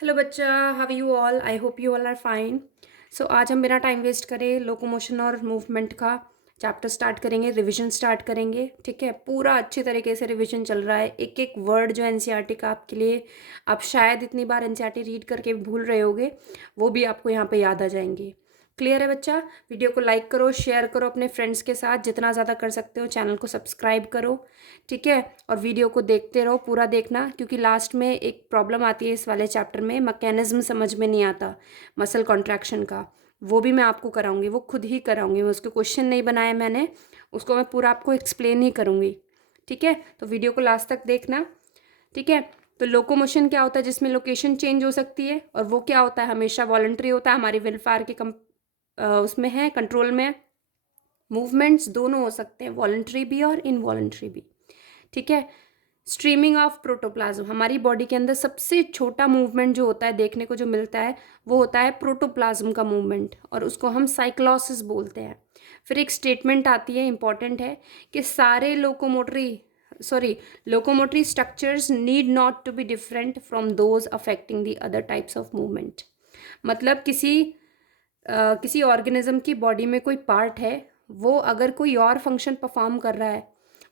Hello बच्चा, how you all? I hope you all are fine. So आज हम बिना टाइम वेस्ट करे लोकोमोशन और मूवमेंट का चैप्टर स्टार्ट करेंगे, रिवीजन स्टार्ट करेंगे। ठीक है, पूरा अच्छी तरीके से रिवीजन चल रहा है। एक एक वर्ड जो एनसीईआरटी का आपके लिए, आप शायद इतनी बार एनसीईआरटी रीड करके भूल रहे होगे, वो भी आपको यहाँ पे याद आ जाएंगे। क्लियर है बच्चा? वीडियो को लाइक करो, शेयर करो अपने फ्रेंड्स के साथ, जितना ज़्यादा कर सकते हो। चैनल को सब्सक्राइब करो, ठीक है। और वीडियो को देखते रहो, पूरा देखना, क्योंकि लास्ट में एक प्रॉब्लम आती है इस वाले चैप्टर में, मैकेनिज्म समझ में नहीं आता मसल कॉन्ट्रैक्शन का। वो भी मैं आपको कराऊंगी, वो खुद ही कराऊंगी मैं, उसके क्वेश्चन नहीं बनाए मैंने, उसको मैं पूरा आपको एक्सप्लेन ही करूंगी। ठीक है, तो वीडियो को लास्ट तक देखना। ठीक है, तो लोकोमोशन क्या होता है? जिसमें लोकेशन चेंज हो सकती है, और वो क्या होता है? हमेशा वॉलंटरी होता है, हमारी विल पावर के उसमें है, कंट्रोल में। मूवमेंट्स दोनों हो सकते हैं, वॉलंटरी भी और इनवॉलंटरी भी। ठीक है। स्ट्रीमिंग ऑफ प्रोटोप्लाज्म, हमारी बॉडी के अंदर सबसे छोटा मूवमेंट जो होता है, देखने को जो मिलता है, वो होता है प्रोटोप्लाज्म का मूवमेंट, और उसको हम साइक्लोसिस बोलते हैं। फिर एक स्टेटमेंट आती है, इंपॉर्टेंट है, कि सारे locomotory structures need not to be different from those affecting the other types of movement. मतलब किसी ऑर्गेनिज्म की बॉडी में कोई पार्ट है, वो अगर कोई और फंक्शन परफॉर्म कर रहा है,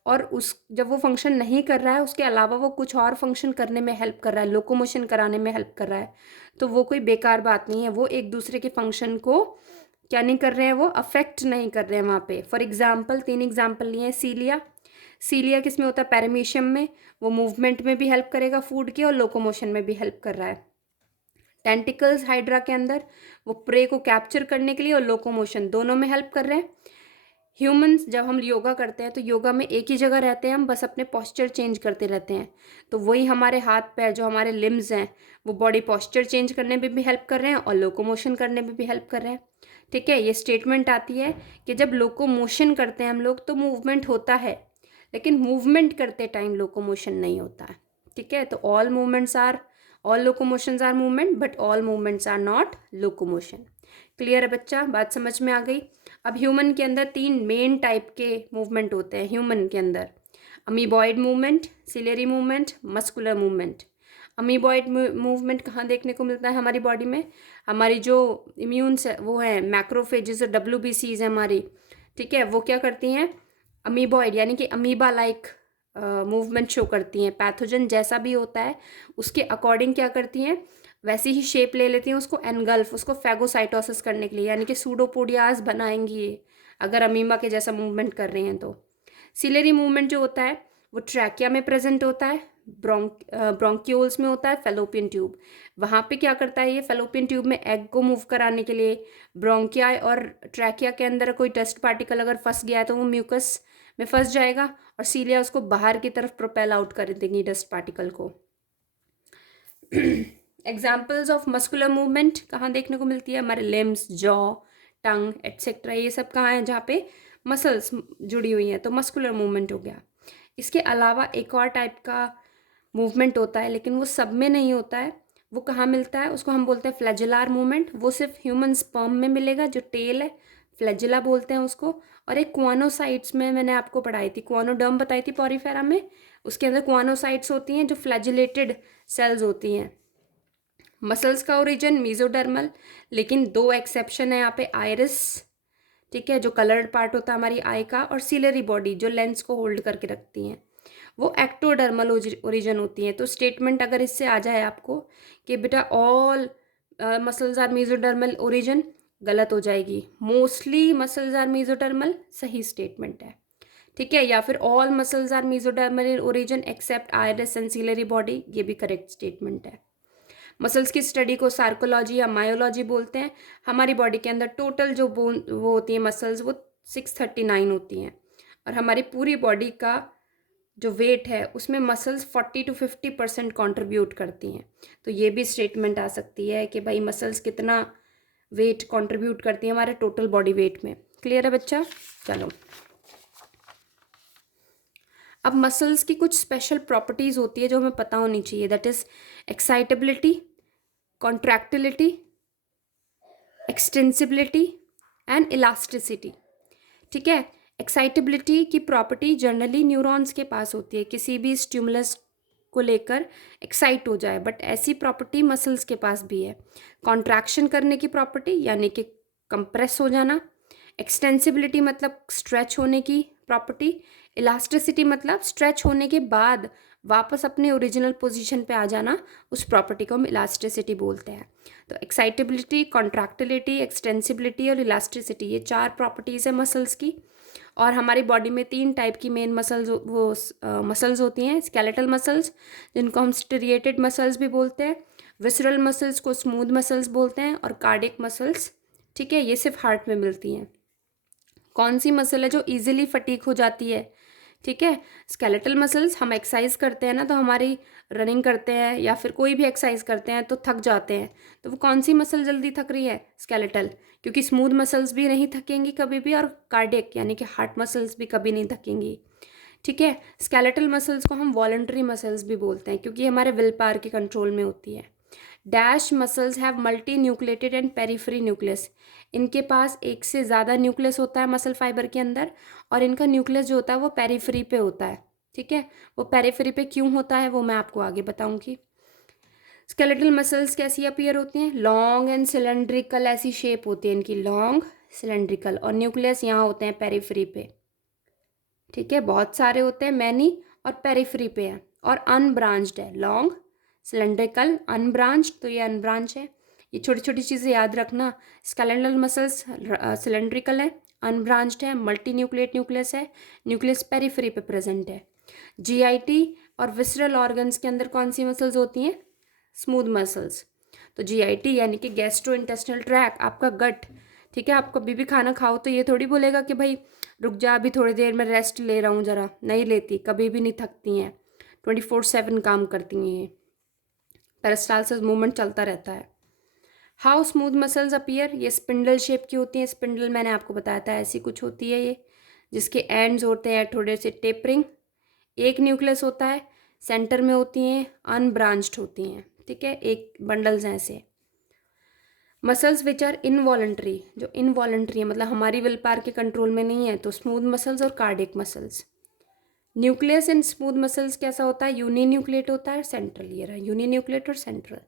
और उस जब वो फंक्शन नहीं कर रहा है, उसके अलावा वो कुछ और फंक्शन करने में हेल्प कर रहा है, लोकोमोशन कराने में हेल्प कर रहा है, तो वो कोई बेकार बात नहीं है। वो एक दूसरे के फंक्शन को क्या नहीं कर रहे हैं, वो अफेक्ट नहीं कर रहे हैं वहाँ पे। फॉर एग्जाम्पल, 3 एग्जाम्पल लिए। सीलिया, सीलिया किस में होता है? पैरामीशियम में। वो मूवमेंट में भी हेल्प करेगा फूड की, और लोकोमोशन में भी हेल्प कर रहा है। टेंटिकल्स हाइड्रा के अंदर, वो प्रे को कैप्चर करने के लिए और लोकोमोशन दोनों में हेल्प कर रहे हैं। ह्यूमंस, जब हम योगा करते हैं तो योगा में एक ही जगह रहते हैं हम, बस अपने पोस्चर चेंज करते रहते हैं। तो वही हमारे हाथ पैर, जो हमारे लिम्स हैं, वो बॉडी पोस्चर चेंज करने में भी हेल्प कर रहे हैं और लोकोमोशन करने में भी हेल्प कर रहे हैं। ठीक है, ये स्टेटमेंट आती है कि जब लोकोमोशन करते हैं हम लोग तो मूवमेंट होता है, लेकिन मूवमेंट करते टाइम लोकोमोशन नहीं होता है। ठीक है, तो all locomotions are movement, but all movements are not locomotion. Clear है बच्चा? बात समझ में आ गई? अब ह्यूमन के अंदर 3 मेन टाइप के मूवमेंट होते हैं ह्यूमन के अंदर। Amoeboid movement, ciliary movement, muscular movement. Amoeboid movement कहाँ देखने को मिलता है हमारी बॉडी में? हमारी जो इम्यून्स है वो है मैक्रोफेजेस और WBCs है हमारी। ठीक है, वो क्या करती हैं? अमीबॉइड यानी कि अमीबा लाइक मूवमेंट शो करती हैं। पैथोजन जैसा भी होता है उसके अकॉर्डिंग क्या करती हैं, वैसी ही शेप ले लेती हैं, उसको एनगल्फ, उसको फैगोसाइटोसिस करने के लिए, यानी कि सूडोपोडियाज बनाएंगी ये, अगर अमीबा के जैसा मूवमेंट कर रही हैं तो। सिलेरी मूवमेंट जो होता है वो ट्रैकिया में प्रेजेंट होता है, ब्रोंक्यूल्स में होता है, फेलोपियन ट्यूब। वहाँ पे क्या करता है ये? फेलोपियन ट्यूब में एग को मूव कराने के लिए, ब्रोंकिया और ट्रैकिया के अंदर कोई डस्ट पार्टिकल अगर फंस गया है तो वो म्यूकस में फंस जाएगा, और सीलिया उसको बाहर की तरफ प्रोपेल आउट कर देंगी डस्ट पार्टिकल को। एग्जाम्पल्स ऑफ मस्कुलर मूवमेंट कहाँ देखने को मिलती है? हमारे लिम्स, जॉ, टंग एटसेट्रा, ये सब कहाँ है जहाँ पे मसल्स जुड़ी हुई हैं, तो मस्कुलर मूवमेंट हो गया। इसके अलावा एक और टाइप का मूवमेंट होता है, लेकिन वो सब में नहीं होता है। वो कहाँ मिलता है? उसको हम बोलते हैं फ्लैजुलर मूवमेंट। वो सिर्फ ह्यूमन स्पर्म में मिलेगा, जो टेल है, फ्लैजुला बोलते हैं उसको। और एक क्वानोसाइट्स में मैंने आपको पढ़ाई थी, क्वानोडर्म बताई थी पॉरीफेरा में, उसके अंदर क्वानोसाइट्स होती हैं जो फ्लैजुलेटेड सेल्स होती हैं। मसल्स का ओरिजिन मीजोडर्मल, लेकिन 2 एक्सेप्शन है यहाँ पे। आइरिस, ठीक है, जो कलर्ड पार्ट होता है हमारी आई का, और सिलरी बॉडी जो लेंस को होल्ड करके रखती हैं, वो एक्टोडर्मल ओरिजिन होती हैं। तो स्टेटमेंट अगर इससे आ जाए आपको कि बेटा all muscles are mesodermal origin, गलत हो जाएगी। मोस्टली मसल्स आर मीजोडर्मल सही स्टेटमेंट है। ठीक है, या फिर all muscles are mesodermal in origin except iris and ciliary body, ये भी करेक्ट स्टेटमेंट है। मसल्स की स्टडी को सार्कोलॉजी या मायोलॉजी बोलते हैं। हमारी बॉडी के अंदर टोटल जो बोन वो होती है मसल्स, वो 639 होती हैं, और हमारी पूरी बॉडी का जो वेट है उसमें मसल्स 40 to 50% कॉन्ट्रीब्यूट करती हैं। तो ये भी स्टेटमेंट आ सकती है कि भाई मसल्स कितना वेट कंट्रीब्यूट करती है हमारे टोटल बॉडी वेट में। क्लियर है बच्चा? चलो, अब मसल्स की कुछ स्पेशल प्रॉपर्टीज़ होती है जो हमें पता होनी चाहिए, that is excitability, contractility, extensibility and elasticity. ठीक है, एक्साइटेबिलिटी की प्रॉपर्टी जनरली न्यूरॉन्स के पास होती है। किसी भी स्टिमुलस को लेकर एक्साइट हो जाए, बट ऐसी प्रॉपर्टी मसल्स के पास भी है। कॉन्ट्रैक्शन करने की प्रॉपर्टी यानी कि कंप्रेस हो जाना, एक्सटेंसिबिलिटी मतलब स्ट्रेच होने की प्रॉपर्टी, इलास्टिसिटी मतलब स्ट्रेच होने के बाद वापस अपने ओरिजिनल पोजीशन पे आ जाना, उस प्रॉपर्टी को हम इलास्टिसिटी बोलते हैं। तो एक्साइटेबिलिटी, कॉन्ट्रैक्टिलिटी, एक्सटेंसिबिलिटी और इलास्टिसिटी, ये 4 प्रॉपर्टीज़ है मसल्स की। और हमारी बॉडी में 3 टाइप की मेन मसल्स होती हैं। स्केलेटल मसल्स जिनको हम स्टेरिएटेड मसल्स भी बोलते हैं, विसरल मसल्स को स्मूथ मसल्स बोलते हैं, और कार्डियक मसल्स, ठीक है, ये सिर्फ हार्ट में मिलती हैं। कौन सी मसल है जो ईजिली फटीक हो जाती है? ठीक है, स्केलेटल मसल्स। हम एक्सरसाइज करते हैं ना, तो हमारी रनिंग करते हैं या फिर कोई भी एक्सरसाइज करते हैं तो थक जाते हैं, तो वो कौन सी मसल जल्दी थक रही है? स्केलेटल, क्योंकि स्मूथ मसल्स भी नहीं थकेंगी कभी भी, और कार्डियक यानी कि हार्ट मसल्स भी कभी नहीं थकेंगी। ठीक है, स्केलेटल मसल्स को हम वॉलंटरी मसल्स भी बोलते हैं क्योंकि हमारे विल पावर के कंट्रोल में होती है। Dash muscles have multi nucleated and periphery nucleus. इनके पास एक से ज़्यादा न्यूक्लियस होता है मसल फाइबर के अंदर, और इनका न्यूक्लियस जो होता है वो पेरिफेरी पे होता है। ठीक है, वो पेरिफेरी पे क्यों होता है वो मैं आपको आगे बताऊंगी। स्केलेटल मसल्स कैसी अपीयर होती हैं? लॉन्ग एंड सिलेंड्रिकल ऐसी शेप होती है इनकी, लॉन्ग सिलेंड्रिकल, और न्यूक्लियस यहाँ होते हैं पेरिफेरी पे। ठीक है, बहुत सारे होते हैं, मैनी, और पेरिफेरी पे है, और अनब्रांच्ड है। लॉन्ग सिलेंड्रिकल, अनब्रांच्ड, तो ये अनब्रांच है। ये छोटी छोटी चीज़ें याद रखना। स्केलेटल मसल्स सिलेंड्रिकल है, अनब्रांच्ड है, मल्टी न्यूक्लिएट न्यूक्लियस है, न्यूक्लियस पेरिफेरी पे प्रेजेंट है। जीआईटी और विसरल ऑर्गन्स के अंदर कौन सी मसल्स होती हैं? Smooth muscles. तो जीआईटी यानी कि गैस्ट्रो इंटेस्टिनल ट्रैक, आपका गट। ठीक है, आप कभी भी खाना खाओ तो ये थोड़ी बोलेगा कि भाई रुक जा, अभी थोड़ी देर में रेस्ट ले रहा हूँ ज़रा, नहीं लेती, कभी भी नहीं थकती हैं, 24/7 काम करती हैं ये, पेरिस्टालसिस मूवमेंट चलता रहता है। How smooth muscles appear? ये स्पिंडल शेप की होती हैं। स्पिंडल मैंने आपको बताया था ऐसी कुछ होती है ये, जिसके एंड्स होते हैं थोड़े से टेपरिंग, एक न्यूक्लियस होता है, सेंटर में होती हैं, अनब्रांच्ड होती हैं। ठीक है, एक बंडल्स हैं ऐसे। मसल्स विच आर इनवॉलंटरी, जो इनवॉलंटरी है मतलब हमारी विल पावर के कंट्रोल में नहीं है, तो स्मूथ मसल्स और cardiac muscles. Nucleus in smooth muscles कैसा होता है? यूनी न्यूक्लिएट होता है, सेंट्रल, ये रहा यूनी न्यूक्लिएट और सेंट्रल।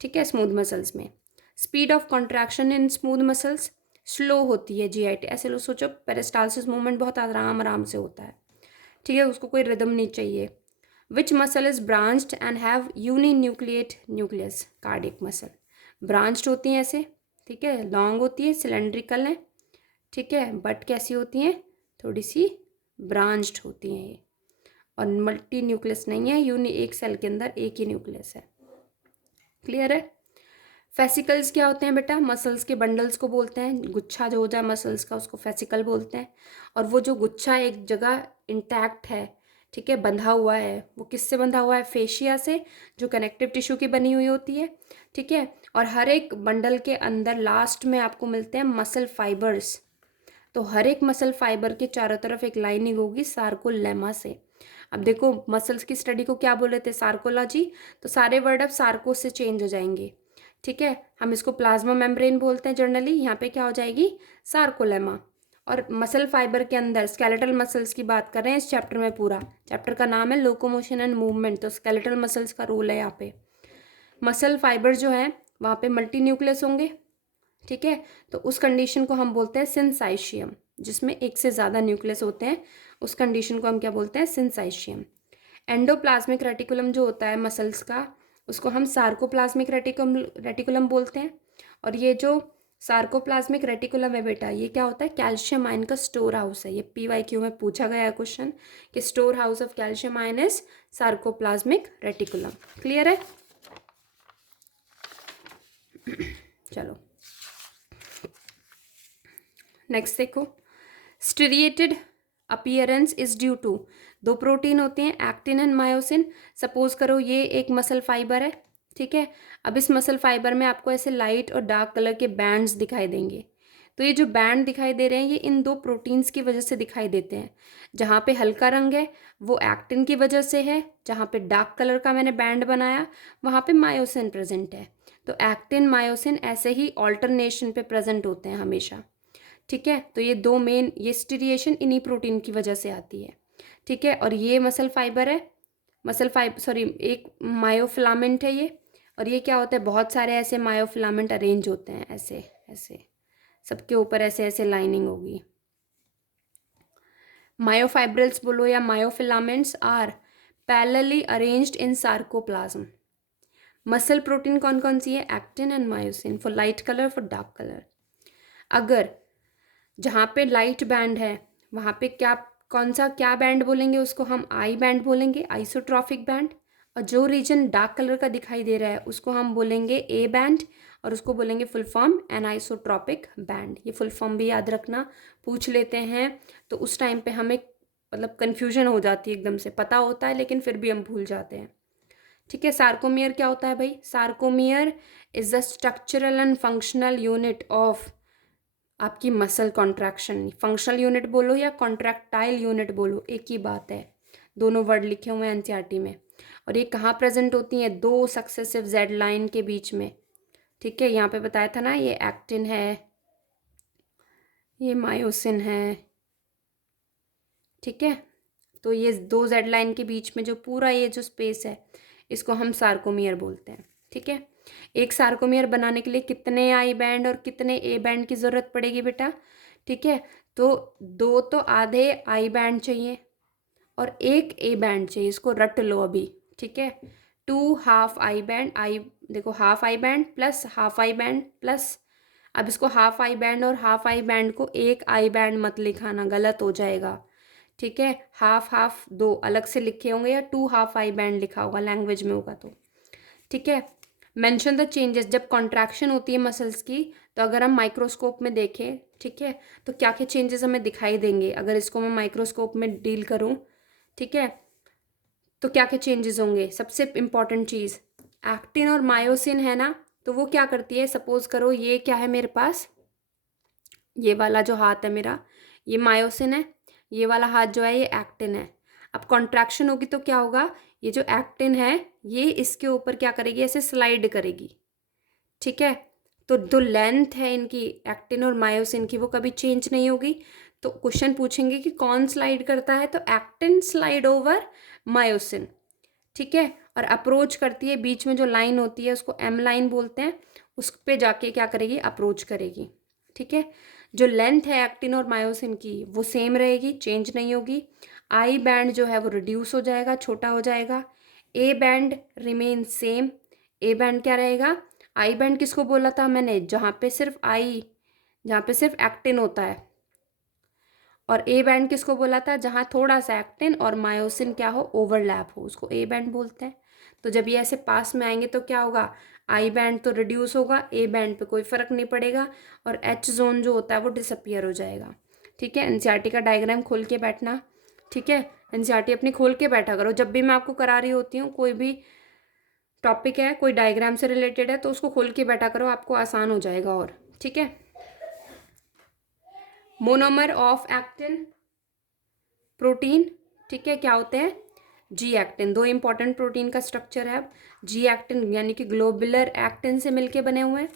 ठीक है, स्मूथ मसल्स में। Speed of contraction in smooth muscles slow होती है, जीआईटी। ऐसे लोग सोचो पेरिस्टालसिस मूवमेंट बहुत आराम आराम से होता है। ठीक है, उसको कोई रिदम नहीं चाहिए। Which muscle is branched and have uninucleate nucleus? Cardiac muscle. Branched होती हैं ऐसे, ठीक है, लॉन्ग होती है, सिलेंड्रिकल है, ठीक है, बट कैसी होती हैं? थोड़ी सी ब्रांच्ड होती हैं ये, और मल्टी न्यूक्लियस नहीं है, यूनी एक सेल के अंदर एक ही न्यूक्लियस है। क्लियर है? फेसिकल्स क्या होते हैं बेटा? मसल्स के बंडल्स को बोलते हैं, गुच्छा जो हो जाए मसल्स का उसको फेसिकल बोलते हैं। और वो जो गुच्छा एक जगह इंटैक्ट है, ठीक है, बंधा हुआ है, वो किससे बंधा हुआ है? फेशिया से, जो कनेक्टिव टिश्यू की बनी हुई होती है। ठीक है, और हर एक बंडल के अंदर लास्ट में आपको मिलते हैं मसल फाइबर्स। तो हर एक मसल फाइबर के चारों तरफ एक लाइनिंग होगी सार्कोलेमा से। अब देखो मसल्स की स्टडी को क्या बोल रहे थे? सार्कोलॉजी। तो सारे वर्ड अब सार्को से चेंज हो जाएंगे। ठीक है, हम इसको प्लाज्मा मेम्ब्रेन बोलते हैं जनरली, यहाँ पे क्या हो जाएगी? सार्कोलेमा। और मसल फाइबर के अंदर स्केलेटल मसल्स की बात कर रहे हैं इस चैप्टर में, पूरा चैप्टर का नाम है लोकोमोशन एंड मूवमेंट, तो स्केलेटल मसल्स का रोल है यहाँ पे। मसल फाइबर जो है वहाँ पे मल्टी न्यूक्लियस होंगे, ठीक है, तो उस कंडीशन को हम बोलते हैं सिंसाइशियम, जिसमें एक से ज़्यादा न्यूक्लियस होते हैं, उस कंडीशन को हम क्या बोलते हैं? सिंसाइशियम। एंडोप्लाज्मिक रेटिकुलम जो होता है मसल्स का, उसको हम सार्कोप्लाज्मिक रेटिकुलम बोलते हैं। और ये जो सार्कोप्लाज्मिक रेटिकुलम है बेटा, ये क्या होता है? कैल्शियम आयन का स्टोर हाउस है। ये PYQ में पूछा गया है क्वेश्चन कि store house of calcium ion is sarcoplasmic reticulum. Clear है? चलो नेक्स्ट देखो, स्टेरिएटेड अपीयरेंस इज ड्यू टू, दो प्रोटीन होते हैं, एक्टिन एंड मायोसिन। सपोज करो ये एक मसल फाइबर है, ठीक है, अब इस मसल फाइबर में आपको ऐसे लाइट और डार्क कलर के बैंड्स दिखाई देंगे। तो ये जो बैंड दिखाई दे रहे हैं ये इन दो प्रोटीन्स की वजह से दिखाई देते हैं। जहाँ पे हल्का रंग है वो एक्टिन की वजह से है, जहाँ पे डार्क कलर का मैंने बैंड बनाया वहाँ पे मायोसिन प्रेजेंट है। तो एक्टिन मायोसिन ऐसे ही ऑल्टरनेशन पे प्रेजेंट होते हैं हमेशा। ठीक है, तो ये दो मेन, ये स्टीरिएशन इन्हीं प्रोटीन की वजह से आती है। ठीक है, और ये मसल फाइबर है, मसल फाइबर, सॉरी, एक मायोफिलामेंट है ये। और ये क्या होता है, बहुत सारे ऐसे मायोफिलामेंट अरेंज होते हैं, ऐसे ऐसे सबके ऊपर ऐसे ऐसे लाइनिंग होगी। मायोफाइब्रिल्स बोलो या myofilaments are parallelly arranged in sarcoplasm. Muscle protein कौन कौन सी है, actin and myosin, for light colour, for dark colour. अगर जहाँ पे लाइट बैंड है वहाँ पे क्या, कौन सा क्या बैंड बोलेंगे, उसको हम आई बैंड बोलेंगे, आइसोट्रॉफिक बैंड। और जो रीजन डार्क कलर का दिखाई दे रहा है उसको हम बोलेंगे ए बैंड, और उसको बोलेंगे फुल फॉर्म एनाइसोट्रॉपिक बैंड। ये फुल फॉर्म भी याद रखना, पूछ लेते हैं तो उस टाइम पे हमें मतलब कन्फ्यूजन हो जाती है, एकदम से पता होता है लेकिन फिर भी हम भूल जाते हैं। ठीक है, सार्कोमियर क्या होता है भाई, sarcomere is the structural and functional unit of आपकी मसल कॉन्ट्रैक्शन। फंक्शनल यूनिट बोलो या कॉन्ट्रैक्टाइल यूनिट बोलो, एक ही बात है, दोनों वर्ड लिखे हुए हैं एनसीईआरटी में। और ये कहाँ प्रेजेंट होती हैं, दो सक्सेसिव जेड लाइन के बीच में। ठीक है, यहाँ पे बताया था ना, ये एक्टिन है, ये मायोसिन है। ठीक है, तो ये दो जेड लाइन के बीच में जो पूरा ये जो स्पेस है इसको हम सार्कोमियर बोलते हैं। ठीक है, एक सार्कोमियर बनाने के लिए कितने आई बैंड और कितने ए बैंड की ज़रूरत पड़ेगी बेटा। ठीक है, तो दो तो आधे आई बैंड चाहिए और एक ए बैंड चाहिए, इसको रट लो अभी। ठीक है, 2 हाफ आई बैंड, आई देखो half I band plus half I band plus, अब इसको हाफ आई बैंड और हाफ आई बैंड को एक आई बैंड मत लिखाना, गलत हो जाएगा। ठीक है, हाफ हाफ दो अलग से लिखे होंगे या 2 हाफ आई बैंड लिखा होगा, लैंग्वेज में होगा तो। ठीक है, मेंशन द चेंजेस, जब कॉन्ट्रैक्शन होती है मसल्स की तो अगर हम माइक्रोस्कोप में देखें, ठीक है, तो क्या क्या चेंजेस हमें दिखाई देंगे अगर इसको मैं माइक्रोस्कोप में डील करूं। ठीक है, तो क्या क्या चेंजेस होंगे, सबसे इंपॉर्टेंट चीज़ एक्टिन और मायोसिन है ना, तो वो क्या करती है, सपोज करो ये क्या है मेरे पास, ये वाला जो हाथ है मेरा ये मायोसिन है, ये वाला हाथ जो है ये एक्टिन है। अब कॉन्ट्रैक्शन होगी तो क्या होगा, ये जो एक्टिन है ये इसके ऊपर क्या करेगी, ऐसे स्लाइड करेगी। ठीक है, तो जो लेंथ है इनकी एक्टिन और मायोसिन की वो कभी चेंज नहीं होगी। तो क्वेश्चन पूछेंगे कि कौन स्लाइड करता है, तो एक्टिन स्लाइड ओवर मायोसिन। ठीक है, और अप्रोच करती है, बीच में जो लाइन होती है उसको एम लाइन बोलते हैं, उस पे जाके क्या करेगी, अप्रोच करेगी। ठीक है, जो लेंथ है एक्टिन और मायोसिन की वो सेम रहेगी, चेंज नहीं होगी। आई बैंड जो है वो रिड्यूस हो जाएगा, छोटा हो जाएगा। A band remain same. A band क्या रहेगा, आई बैंड किसको बोला था मैंने, जहाँ पे सिर्फ आई, जहाँ पे सिर्फ एक्टिन होता है। और ए बैंड किसको बोला था, जहाँ थोड़ा सा एक्टिन और मायोसिन क्या हो, ओवरलैप हो, उसको ए बैंड बोलते हैं। तो जब ये ऐसे पास में आएंगे तो क्या होगा, आई बैंड तो रिड्यूस होगा, ए बैंड पे कोई फर्क नहीं पड़ेगा, और एच जोन जो होता है वो डिसअपियर हो जाएगा। ठीक है, एनसीईआरटी का डायग्राम खोल के बैठना। ठीक है, एनसीईआरटी अपनी खोल के बैठा करो, जब भी मैं आपको करा रही होती हूँ, कोई भी टॉपिक है, कोई डायग्राम से रिलेटेड है तो उसको खोल के बैठा करो, आपको आसान हो जाएगा। और ठीक है, मोनोमर ऑफ एक्टिन प्रोटीन, ठीक है, क्या होते हैं, जी एक्टिन। दो इंपॉर्टेंट प्रोटीन का स्ट्रक्चर है। जी एक्टिन यानी कि ग्लोबुलर एक्टिन से मिलके बने हुए हैं,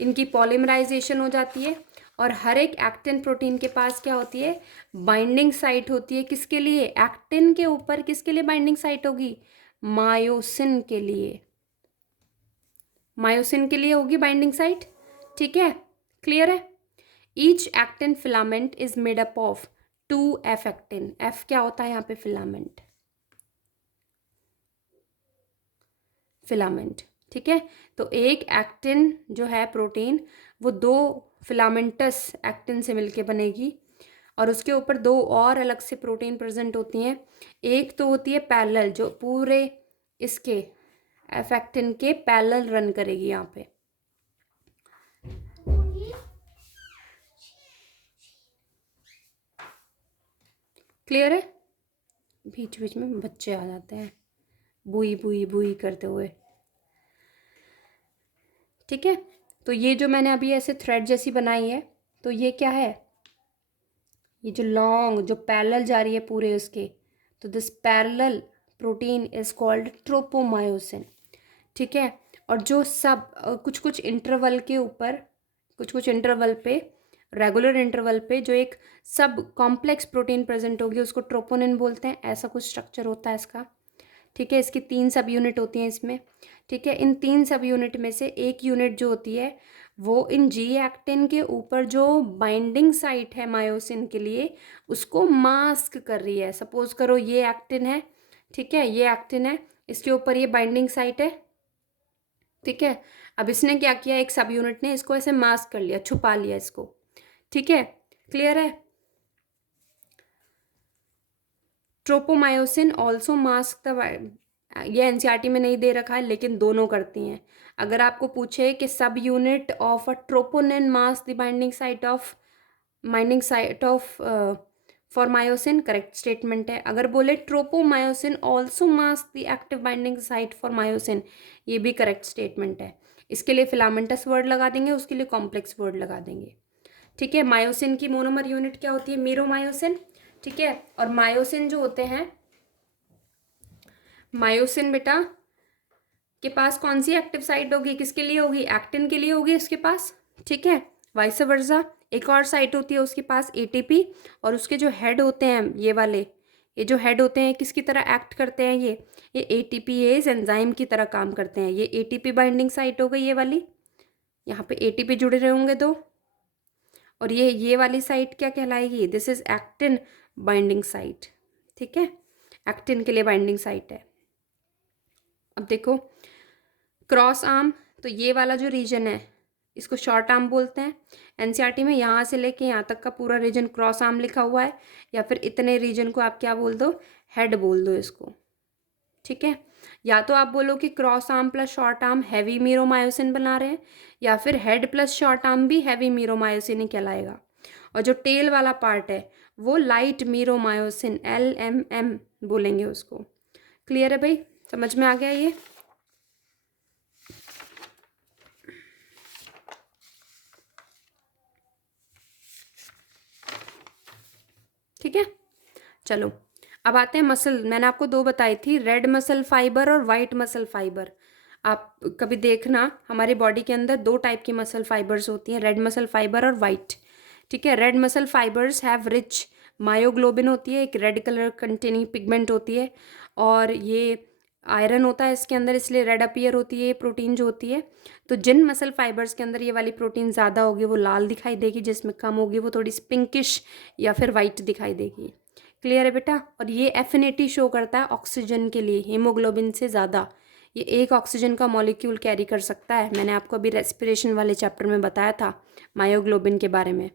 इनकी पॉलीमराइजेशन हो जाती है। और हर एक एक्टिन प्रोटीन के पास क्या होती है, बाइंडिंग साइट होती है, किसके लिए, एक्टिन के ऊपर किसके लिए बाइंडिंग साइट होगी, मायोसिन के लिए, मायोसिन के लिए होगी बाइंडिंग साइट। ठीक है, क्लियर है। Each actin filament is made up of 2 F actin. F क्या होता है यहाँ पे, फिलामेंट, फिलामेंट। ठीक है, तो एक एक्टिन जो है प्रोटीन वो 2 फिलामेंटस एक्टिन से मिलके बनेगी, और उसके ऊपर 2 और अलग से प्रोटीन प्रेजेंट होती हैं। एक तो होती है पैरेलल, जो पूरे इसके एफ एक्टिन के पैरेलल रन करेगी यहाँ पे। क्लियर है, बीच बीच में बच्चे आ जाते हैं बुई बुई बुई करते हुए। ठीक है, तो ये जो मैंने अभी ऐसे थ्रेड जैसी बनाई है, तो ये क्या है, ये जो लॉन्ग जो पैरेलल जा रही है पूरे उसके, तो this parallel protein is called tropomyosin. ठीक है, और जो सब कुछ कुछ इंटरवल के ऊपर, कुछ कुछ इंटरवल पे, रेगुलर इंटरवल पे जो एक सब कॉम्प्लेक्स प्रोटीन प्रेजेंट होगी उसको ट्रोपोनिन बोलते हैं, ऐसा कुछ स्ट्रक्चर होता है इसका। ठीक है, इसकी 3 सब यूनिट होती हैं इसमें। ठीक है, इन 3 सब यूनिट में से एक यूनिट जो होती है वो इन जी एक्टिन के ऊपर जो बाइंडिंग साइट है मायोसिन के लिए उसको मास्क कर रही है। सपोज करो ये एक्टिन है, ठीक है, ये एक्टिन है, इसके ऊपर ये बाइंडिंग साइट है। ठीक है, अब इसने क्या किया, एक सब यूनिट ने इसको ऐसे मास्क कर लिया, छुपा लिया इसको। ठीक है, क्लियर है। ट्रोपोमायोसिन ऑल्सो मास्क द, ये एनसीईआरटी में नहीं दे रखा है लेकिन दोनों करती हैं। अगर आपको पूछे कि सब unit of a troponin mask the binding site of for myosin, correct statement है। अगर बोले tropomyosin also mask the active binding site for myosin, ये भी करेक्ट स्टेटमेंट है। इसके लिए फिलामेंटस वर्ड लगा देंगे, उसके लिए कॉम्प्लेक्स वर्ड लगा देंगे। ठीक है, मायोसिन की मोनोमर यूनिट क्या होती है, मीरोमायोसिन। ठीक है, और मायोसिन जो होते हैं, मायोसिन बेटा के पास कौन सी एक्टिव साइट होगी, किसके लिए होगी, एक्टिन के लिए होगी उसके पास। ठीक है, वाइस वर्सा एक और साइट होती है उसके पास एटीपी, और उसके जो हेड होते हैं ये वाले, ये जो हेड होते हैं किसकी तरह एक्ट करते हैं, ये एटीपीएज एंजाइम की तरह काम करते हैं। ये एटीपी बाइंडिंग साइट हो गई ये वाली, यहाँ पे एटीपी जुड़े रहे होंगे दो, और ये वाली साइट क्या कहलाएगी, this is actin binding site. ठीक है, एक्टिन के लिए बाइंडिंग साइट है। अब देखो क्रॉस आर्म, तो ये वाला जो रीजन है इसको शॉर्ट आर्म बोलते हैं। एनसीईआरटी में यहाँ से लेके यहाँ तक का पूरा रीजन क्रॉस आर्म लिखा हुआ है, या फिर इतने रीजन को आप क्या बोल दो, हेड बोल दो इसको। ठीक है, या तो आप बोलो कि cross arm plus short arm heavy meromyosin बना रहे हैं, या फिर हेड प्लस शॉर्ट आर्म भी हैवी मीरोमायोसिन ही कहलाएगा। और जो टेल वाला पार्ट है वो लाइट मीरोमायोसिन, LMM बोलेंगे उसको। क्लियर है भाई, समझ में आ गया ये। ठीक है, चलो अब आते हैं मसल। मैंने आपको दो बताई थी, रेड मसल फाइबर और वाइट मसल फाइबर। आप कभी देखना हमारी बॉडी के अंदर दो टाइप की मसल फाइबर्स होती हैं, रेड मसल फाइबर और वाइट। ठीक है, red muscle fibres have rich myoglobin होती है, एक रेड कलर कंटेनिंग पिगमेंट होती है, और ये आयरन होता है इसके अंदर, इसलिए रेड अपीयर होती है ये प्रोटीन जो होती है। तो जिन मसल फाइबर्स के अंदर ये वाली प्रोटीन ज़्यादा होगी वो लाल दिखाई देगी, जिसमें कम होगी वो थोड़ी पिंकिश या फिर वाइट दिखाई देगी। क्लियर है बेटा। और ये एफिनिटी शो करता है ऑक्सीजन के लिए, हीमोग्लोबिन से ज़्यादा ये एक ऑक्सीजन का मॉलिक्यूल कैरी कर सकता है। मैंने आपको अभी रेस्पिरेशन वाले चैप्टर में बताया था मायोग्लोबिन के बारे में।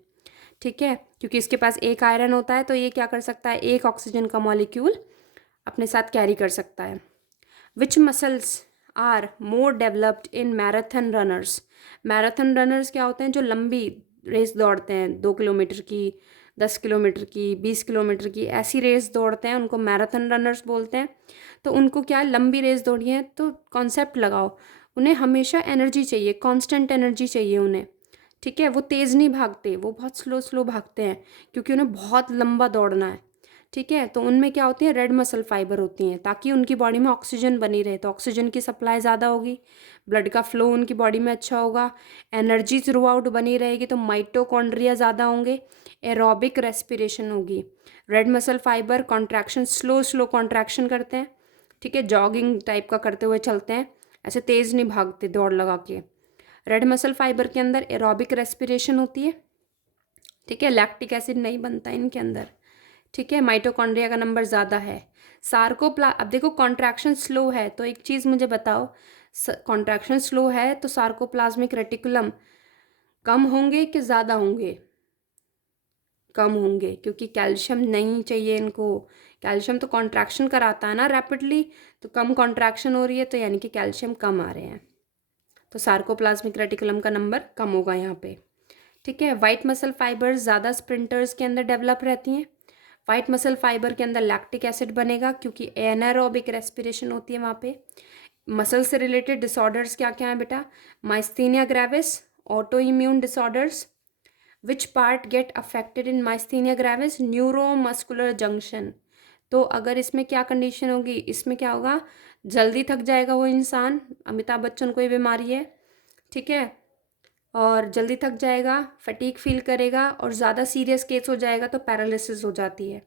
ठीक है, क्योंकि इसके पास एक आयरन होता है तो ये क्या कर सकता है, एक ऑक्सीजन का मॉलिक्यूल अपने साथ कैरी कर सकता है। Which muscles are more developed in marathon runners. Marathon runners क्या होते हैं, जो लंबी रेस दौड़ते हैं, 2 किलोमीटर की, 10 किलोमीटर की, 20 किलोमीटर की, ऐसी रेस दौड़ते हैं, उनको मैराथन रनर्स बोलते हैं। तो उनको क्या, लंबी रेस दौड़ी है तो कॉन्सेप्ट लगाओ, उन्हें हमेशा एनर्जी चाहिए, कांस्टेंट एनर्जी चाहिए उन्हें। ठीक है, वो तेज़ नहीं भागते, वो बहुत स्लो स्लो भागते हैं क्योंकि उन्हें बहुत लंबा दौड़ना है। ठीक है, तो उनमें क्या होती है, रेड मसल फाइबर होती हैं, ताकि उनकी बॉडी में ऑक्सीजन बनी रहे, तो ऑक्सीजन की सप्लाई ज़्यादा होगी, ब्लड का फ्लो उनकी बॉडी में अच्छा होगा, एनर्जी थ्रू आउट बनी रहेगी, तो माइटोकॉन्ड्रिया ज़्यादा होंगे, एरोबिक रेस्पिरेशन होगी। Red muscle fibre contraction, slow slow contraction करते हैं। ठीक है, जॉगिंग टाइप का करते हुए चलते हैं, ऐसे तेज़ नहीं भागते दौड़ लगा के। रेड मसल फाइबर के अंदर एरोबिक रेस्पिरेशन होती है। ठीक है, लैक्टिक एसिड नहीं बनता इनके अंदर। ठीक है, माइटोकॉन्ड्रिया का नंबर ज़्यादा है। अब देखो कॉन्ट्रैक्शन स्लो है, तो एक चीज़ मुझे बताओ, कॉन्ट्रैक्शन स्लो है तो सार्कोप्लाज्मिक रेटिकुलम कम होंगे कि ज़्यादा होंगे, कम होंगे, क्योंकि कैल्शियम नहीं चाहिए इनको। कैल्शियम तो कॉन्ट्रैक्शन कराता है ना रैपिडली, तो कम कॉन्ट्रैक्शन हो रही है तो यानी कि कैल्शियम कम आ रहे हैं, तो सार्कोप्लाज्मिक रेटिकुलम का नंबर कम होगा यहाँ पे। ठीक है, वाइट मसल फाइबर्स ज़्यादा स्प्रिंटर्स के अंदर डेवलप रहती हैं। वाइट मसल फाइबर के अंदर लैक्टिक एसिड बनेगा क्योंकि एनारोबिक रेस्पिरेशन होती है वहाँ पे। मसल से रिलेटेड डिसऑर्डर्स क्या क्या हैं बेटा, myasthenia gravis, autoimmune disorders. Which part get affected in myasthenia gravis, neuromuscular junction. तो अगर इसमें क्या कंडीशन होगी, इसमें क्या होगा, जल्दी थक जाएगा वो इंसान, अमिताभ बच्चन को ये बीमारी है। ठीक है, और जल्दी थक जाएगा, फटीक फील करेगा, और ज़्यादा सीरियस केस हो जाएगा तो पैरालिसिस हो जाती है।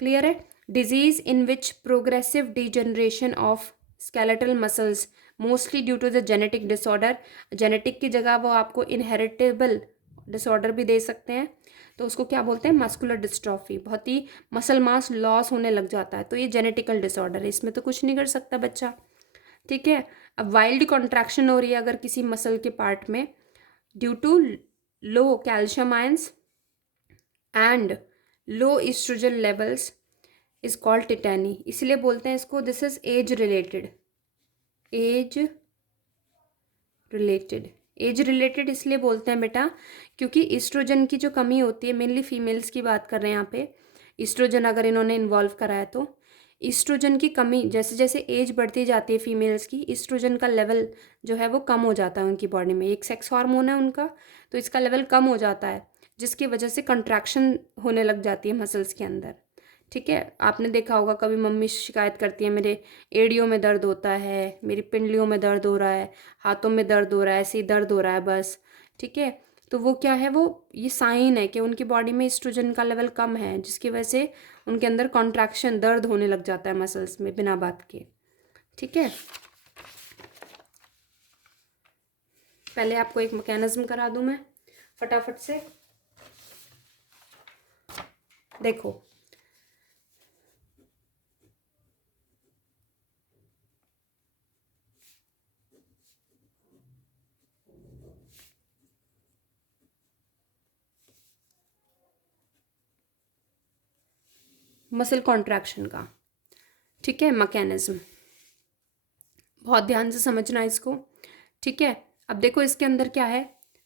क्लियर है। Disease in which progressive degeneration of skeletal muscles mostly due to the genetic disorder. Genetic की जगह वो आपको इनहेरिटेबल डिसऑर्डर भी दे सकते हैं, तो उसको क्या बोलते हैं, मस्कुलर डिस्ट्रॉफी। बहुत ही मसल मास लॉस होने लग जाता है, तो ये जेनेटिकल डिसऑर्डर है, इसमें तो कुछ नहीं कर सकता बच्चा। ठीक है। अब वाइल्ड कॉन्ट्रैक्शन हो रही है अगर किसी मसल के पार्ट में due to low calcium ions and low oestrogen levels is called tetany. इसलिए बोलते हैं इसको, this is age related. Age related, age related इसलिए बोलते हैं बेटा क्योंकि ईस्ट्रोजन की जो कमी होती है, मेनली फीमेल्स की बात कर रहे हैं यहाँ पे, ईस्ट्रोजन अगर इन्होंने इन्वॉल्व कराया तो ईस्ट्रोजन की कमी, जैसे जैसे एज बढ़ती जाती है फीमेल्स की, ईस्ट्रोजन का लेवल जो है वो कम हो जाता है उनकी बॉडी में। एक सेक्स हार्मोन है उनका, तो इसका लेवल कम हो जाता है, जिसकी वजह से कंट्रैक्शन होने लग जाती है मसल्स के अंदर। ठीक है। आपने देखा होगा कभी मम्मी शिकायत करती है, मेरे एड़ियों में दर्द होता है, मेरी पिंडलियों में दर्द हो रहा है, हाथों में दर्द हो रहा है, ऐसे ही दर्द हो रहा है बस। ठीक है। तो वो क्या है, वो ये साइन है कि उनकी बॉडी में एस्ट्रोजन का लेवल कम है, जिसकी वजह से उनके अंदर कॉन्ट्रैक्शन, दर्द होने लग जाता है मसल्स में बिना बात के। ठीक है। पहले आपको एक मैकेनिज्म करा दूं मैं फटाफट से, देखो। मसल कॉन्ट्रैक्शन का, ठीक है, मैकेनिज्म, बहुत ध्यान से समझना इसको। ठीक है। अब देखो इसके अंदर क्या है,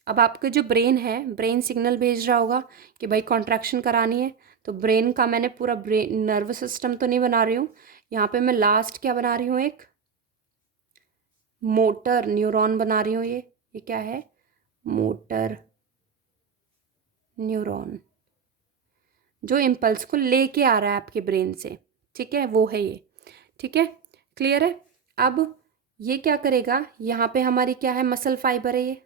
अब आपके जो ब्रेन है, ब्रेन सिग्नल भेज रहा होगा कि भाई कॉन्ट्रैक्शन करानी है, तो ब्रेन का मैंने पूरा ब्रेन नर्वस सिस्टम तो नहीं बना रही हूँ यहाँ पे, मैं लास्ट क्या बना रही हूँ, एक मोटर न्यूरॉन बना रही हूँ। ये क्या है, मोटर न्यूरॉन, जो इम्पल्स को लेके आ रहा है आपके ब्रेन से। ठीक है, वो है ये। ठीक है, क्लियर है। अब ये क्या करेगा, यहाँ पे हमारी क्या है, मसल फाइबर है ये,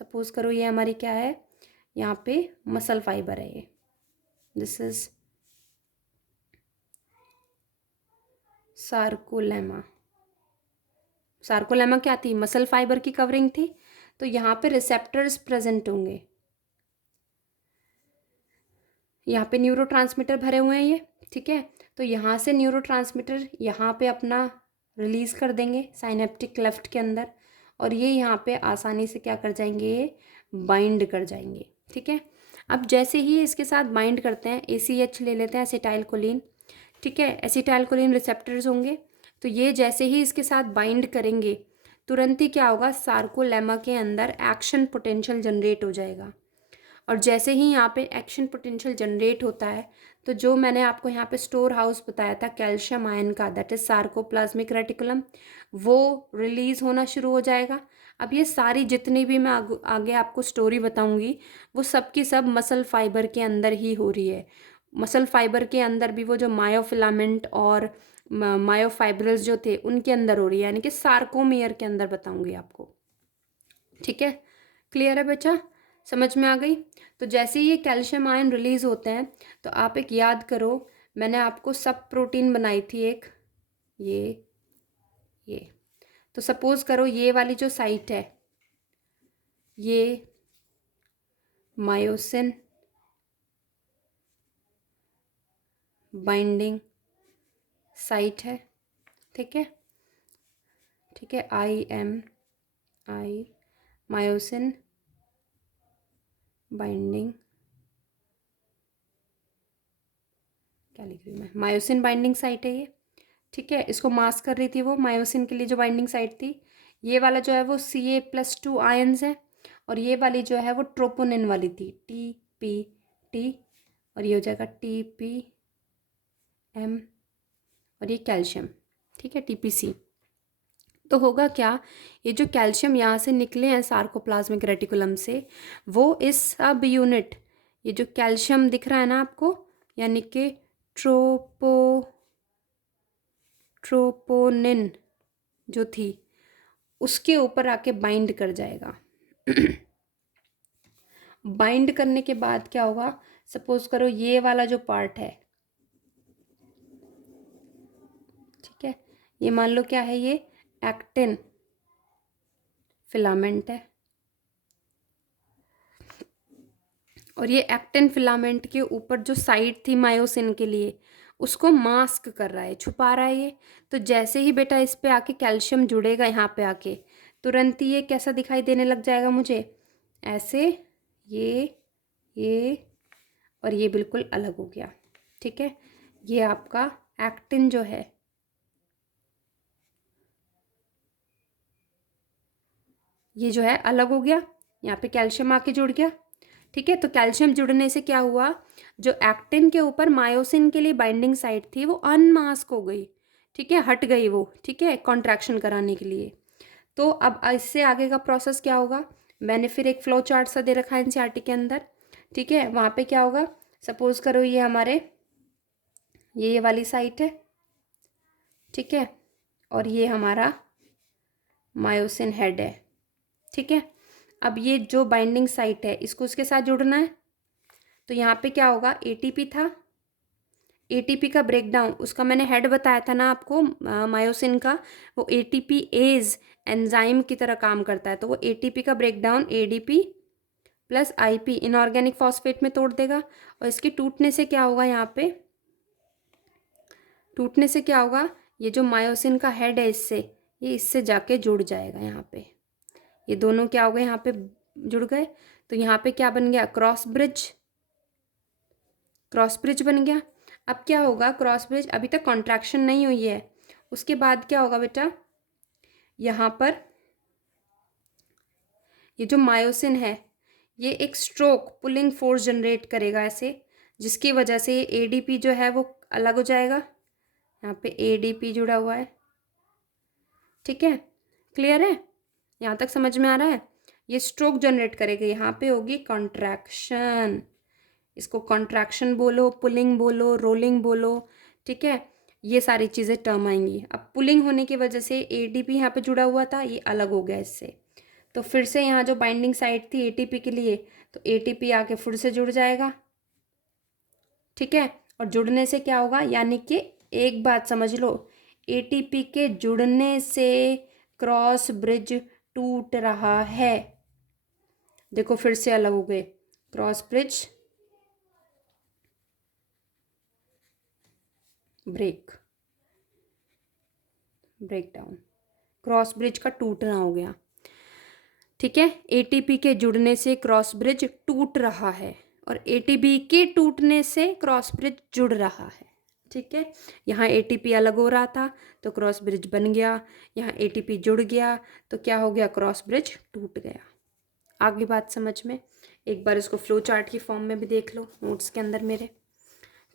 सपोज करो ये हमारी क्या है, यहाँ पे मसल फाइबर है ये, दिस इज सार्कोलेमा। सार्कोलेमा क्या थी, मसल फाइबर की कवरिंग थी, तो यहाँ पे रिसेप्टर्स प्रेजेंट होंगे, यहाँ पे न्यूरोट्रांसमीटर भरे हुए हैं ये। ठीक है, तो यहाँ से न्यूरोट्रांसमीटर यहाँ पे अपना रिलीज कर देंगे साइनेप्टिक क्लेफ्ट के अंदर, और ये यहाँ पे आसानी से क्या कर जाएंगे, ये बाइंड कर जाएंगे। ठीक है। अब जैसे ही इसके साथ बाइंड करते हैं, ACH ले लेते हैं, एसिटाइल कोलिन। ठीक है, एसिटाइल कोलिन रिसेप्टर्स होंगे, तो ये जैसे ही इसके साथ बाइंड करेंगे, तुरंत ही क्या होगा, सार्कोलेमा के अंदर एक्शन पोटेंशियल जनरेट हो जाएगा। और जैसे ही यहाँ पे एक्शन पोटेंशियल जनरेट होता है, तो जो मैंने आपको यहाँ पे स्टोर हाउस बताया था कैल्शियम आयन का, दैट इज सार्कोप्लाज्मिक रेटिकुलम, वो रिलीज होना शुरू हो जाएगा। अब ये सारी जितनी भी मैं आगे आपको स्टोरी बताऊंगी, वो सब की सब मसल फाइबर के अंदर ही हो रही है। मसल फाइबर के अंदर भी वो जो मायोफिलामेंट और मायोफाइब्रल्स जो थे उनके अंदर हो रही है, यानी कि सार्कोमियर के अंदर बताऊंगी आपको। ठीक है, क्लियर है बच्चा, समझ में आ गई। तो जैसे ही ये कैल्शियम आयन रिलीज होते हैं, तो आप एक याद करो, मैंने आपको सब प्रोटीन बनाई थी एक, ये तो सपोज करो ये वाली जो साइट है, ये मायोसिन बाइंडिंग साइट है। ठीक है, ठीक है, आई मायोसिन बाइंडिंग, क्या लिख रही हूँ मैं, मायोसिन बाइंडिंग साइट है ये। ठीक है, इसको मास्क कर रही थी वो मायोसिन के लिए जो बाइंडिंग साइट थी। ये वाला जो है वो Ca+2 आयन्स है, और ये वाली जो है वो ट्रोपोनिन वाली थी, TPT, और ये हो जाएगा TPM, और ये कैल्शियम। ठीक है, TPC। तो होगा क्या, ये जो कैल्शियम यहाँ से निकले हैं सार्कोप्लाज्मिक रेटिकुलम से, वो इस सब यूनिट, ये जो कैल्शियम दिख रहा है ना आपको, यानी कि ट्रोपोनिन जो थी, उसके ऊपर आके बाइंड कर जाएगा। बाइंड करने के बाद क्या होगा, सपोज करो ये वाला जो पार्ट है, ये मान लो क्या है, ये एक्टिन फिलामेंट है, और ये एक्टिन फिलामेंट के ऊपर जो साइड थी मायोसिन के लिए, उसको मास्क कर रहा है, छुपा रहा है ये। तो जैसे ही बेटा इस पे आके कैल्शियम जुड़ेगा यहाँ पे आके, तुरंत ही ये कैसा दिखाई देने लग जाएगा मुझे, ऐसे, ये और ये बिल्कुल अलग हो गया। ठीक है, ये आपका एक्टिन जो है, ये जो है अलग हो गया, यहाँ पे कैल्शियम आके जुड़ गया। ठीक है, तो कैल्शियम जुड़ने से क्या हुआ, जो एक्टिन के ऊपर मायोसिन के लिए बाइंडिंग साइट थी वो अनमास्क हो गई। ठीक है, हट गई वो। ठीक है, कॉन्ट्रैक्शन कराने के लिए। तो अब इससे आगे का प्रोसेस क्या होगा, मैंने फिर एक फ्लो चार्ट सा दे रखा है एनसीईआरटी के अंदर। ठीक है, वहाँ पे क्या होगा, सपोज करो ये हमारे ये वाली साइट है। ठीक है, और ये हमारा मायोसिन हेड है। ठीक है, अब ये जो बाइंडिंग साइट है इसको उसके साथ जुड़ना है। तो यहाँ पे क्या होगा, एटीपी था, एटीपी का ब्रेकडाउन, उसका मैंने हेड बताया था ना आपको मायोसिन का, वो एटीपी एज एंजाइम की तरह काम करता है। तो वो एटीपी का breakdown ADP plus IP inorganic phosphate में तोड़ देगा, और इसके टूटने से क्या होगा, यहाँ पे टूटने से क्या होगा, ये जो मायोसिन का हेड है इससे, ये इससे जाके जुड़ जाएगा यहाँ पे, ये दोनों क्या हो गए यहाँ पे जुड़ गए। तो यहाँ पे क्या बन गया, क्रॉस ब्रिज, क्रॉस ब्रिज बन गया। अब क्या होगा, क्रॉस ब्रिज अभी तक कॉन्ट्रैक्शन नहीं हुई है, उसके बाद क्या होगा बेटा, यहाँ पर ये जो मायोसिन है ये एक स्ट्रोक पुलिंग फोर्स जनरेट करेगा ऐसे, जिसकी वजह से ये एडीपी जो है वो अलग हो जाएगा, यहाँ पे एडीपी जुड़ा हुआ है। ठीक है, क्लियर है, यहाँ तक समझ में आ रहा है। ये स्ट्रोक जनरेट करेगा, यहाँ पे होगी कॉन्ट्रैक्शन, इसको कॉन्ट्रैक्शन बोलो, पुलिंग बोलो, रोलिंग बोलो। ठीक है, ये सारी चीज़ें टर्म आएंगी। अब पुलिंग होने की वजह से एटीपी यहाँ पे जुड़ा हुआ था, ये अलग हो गया इससे, तो फिर से यहाँ जो बाइंडिंग साइट थी एटीपी के लिए, तो एटीपी आके फिर से जुड़ जाएगा। ठीक है, और जुड़ने से क्या होगा, यानी कि एक बात समझ लो, एटीपी के जुड़ने से क्रॉस ब्रिज टूट रहा है। देखो फिर से अलग हो गए, cross bridge break down, cross bridge का टूटना हो गया। ठीक है, एटीपी के जुड़ने से क्रॉस ब्रिज टूट रहा है, और एटीपी के टूटने से क्रॉस ब्रिज जुड़ रहा है। ठीक है, यहाँ एटीपी अलग हो रहा था तो क्रॉस ब्रिज बन गया, यहाँ एटीपी जुड़ गया तो क्या हो गया, क्रॉस ब्रिज टूट गया। आगे बात समझ में, एक बार इसको फ्लो चार्ट की फॉर्म में भी देख लो नोट्स के अंदर मेरे।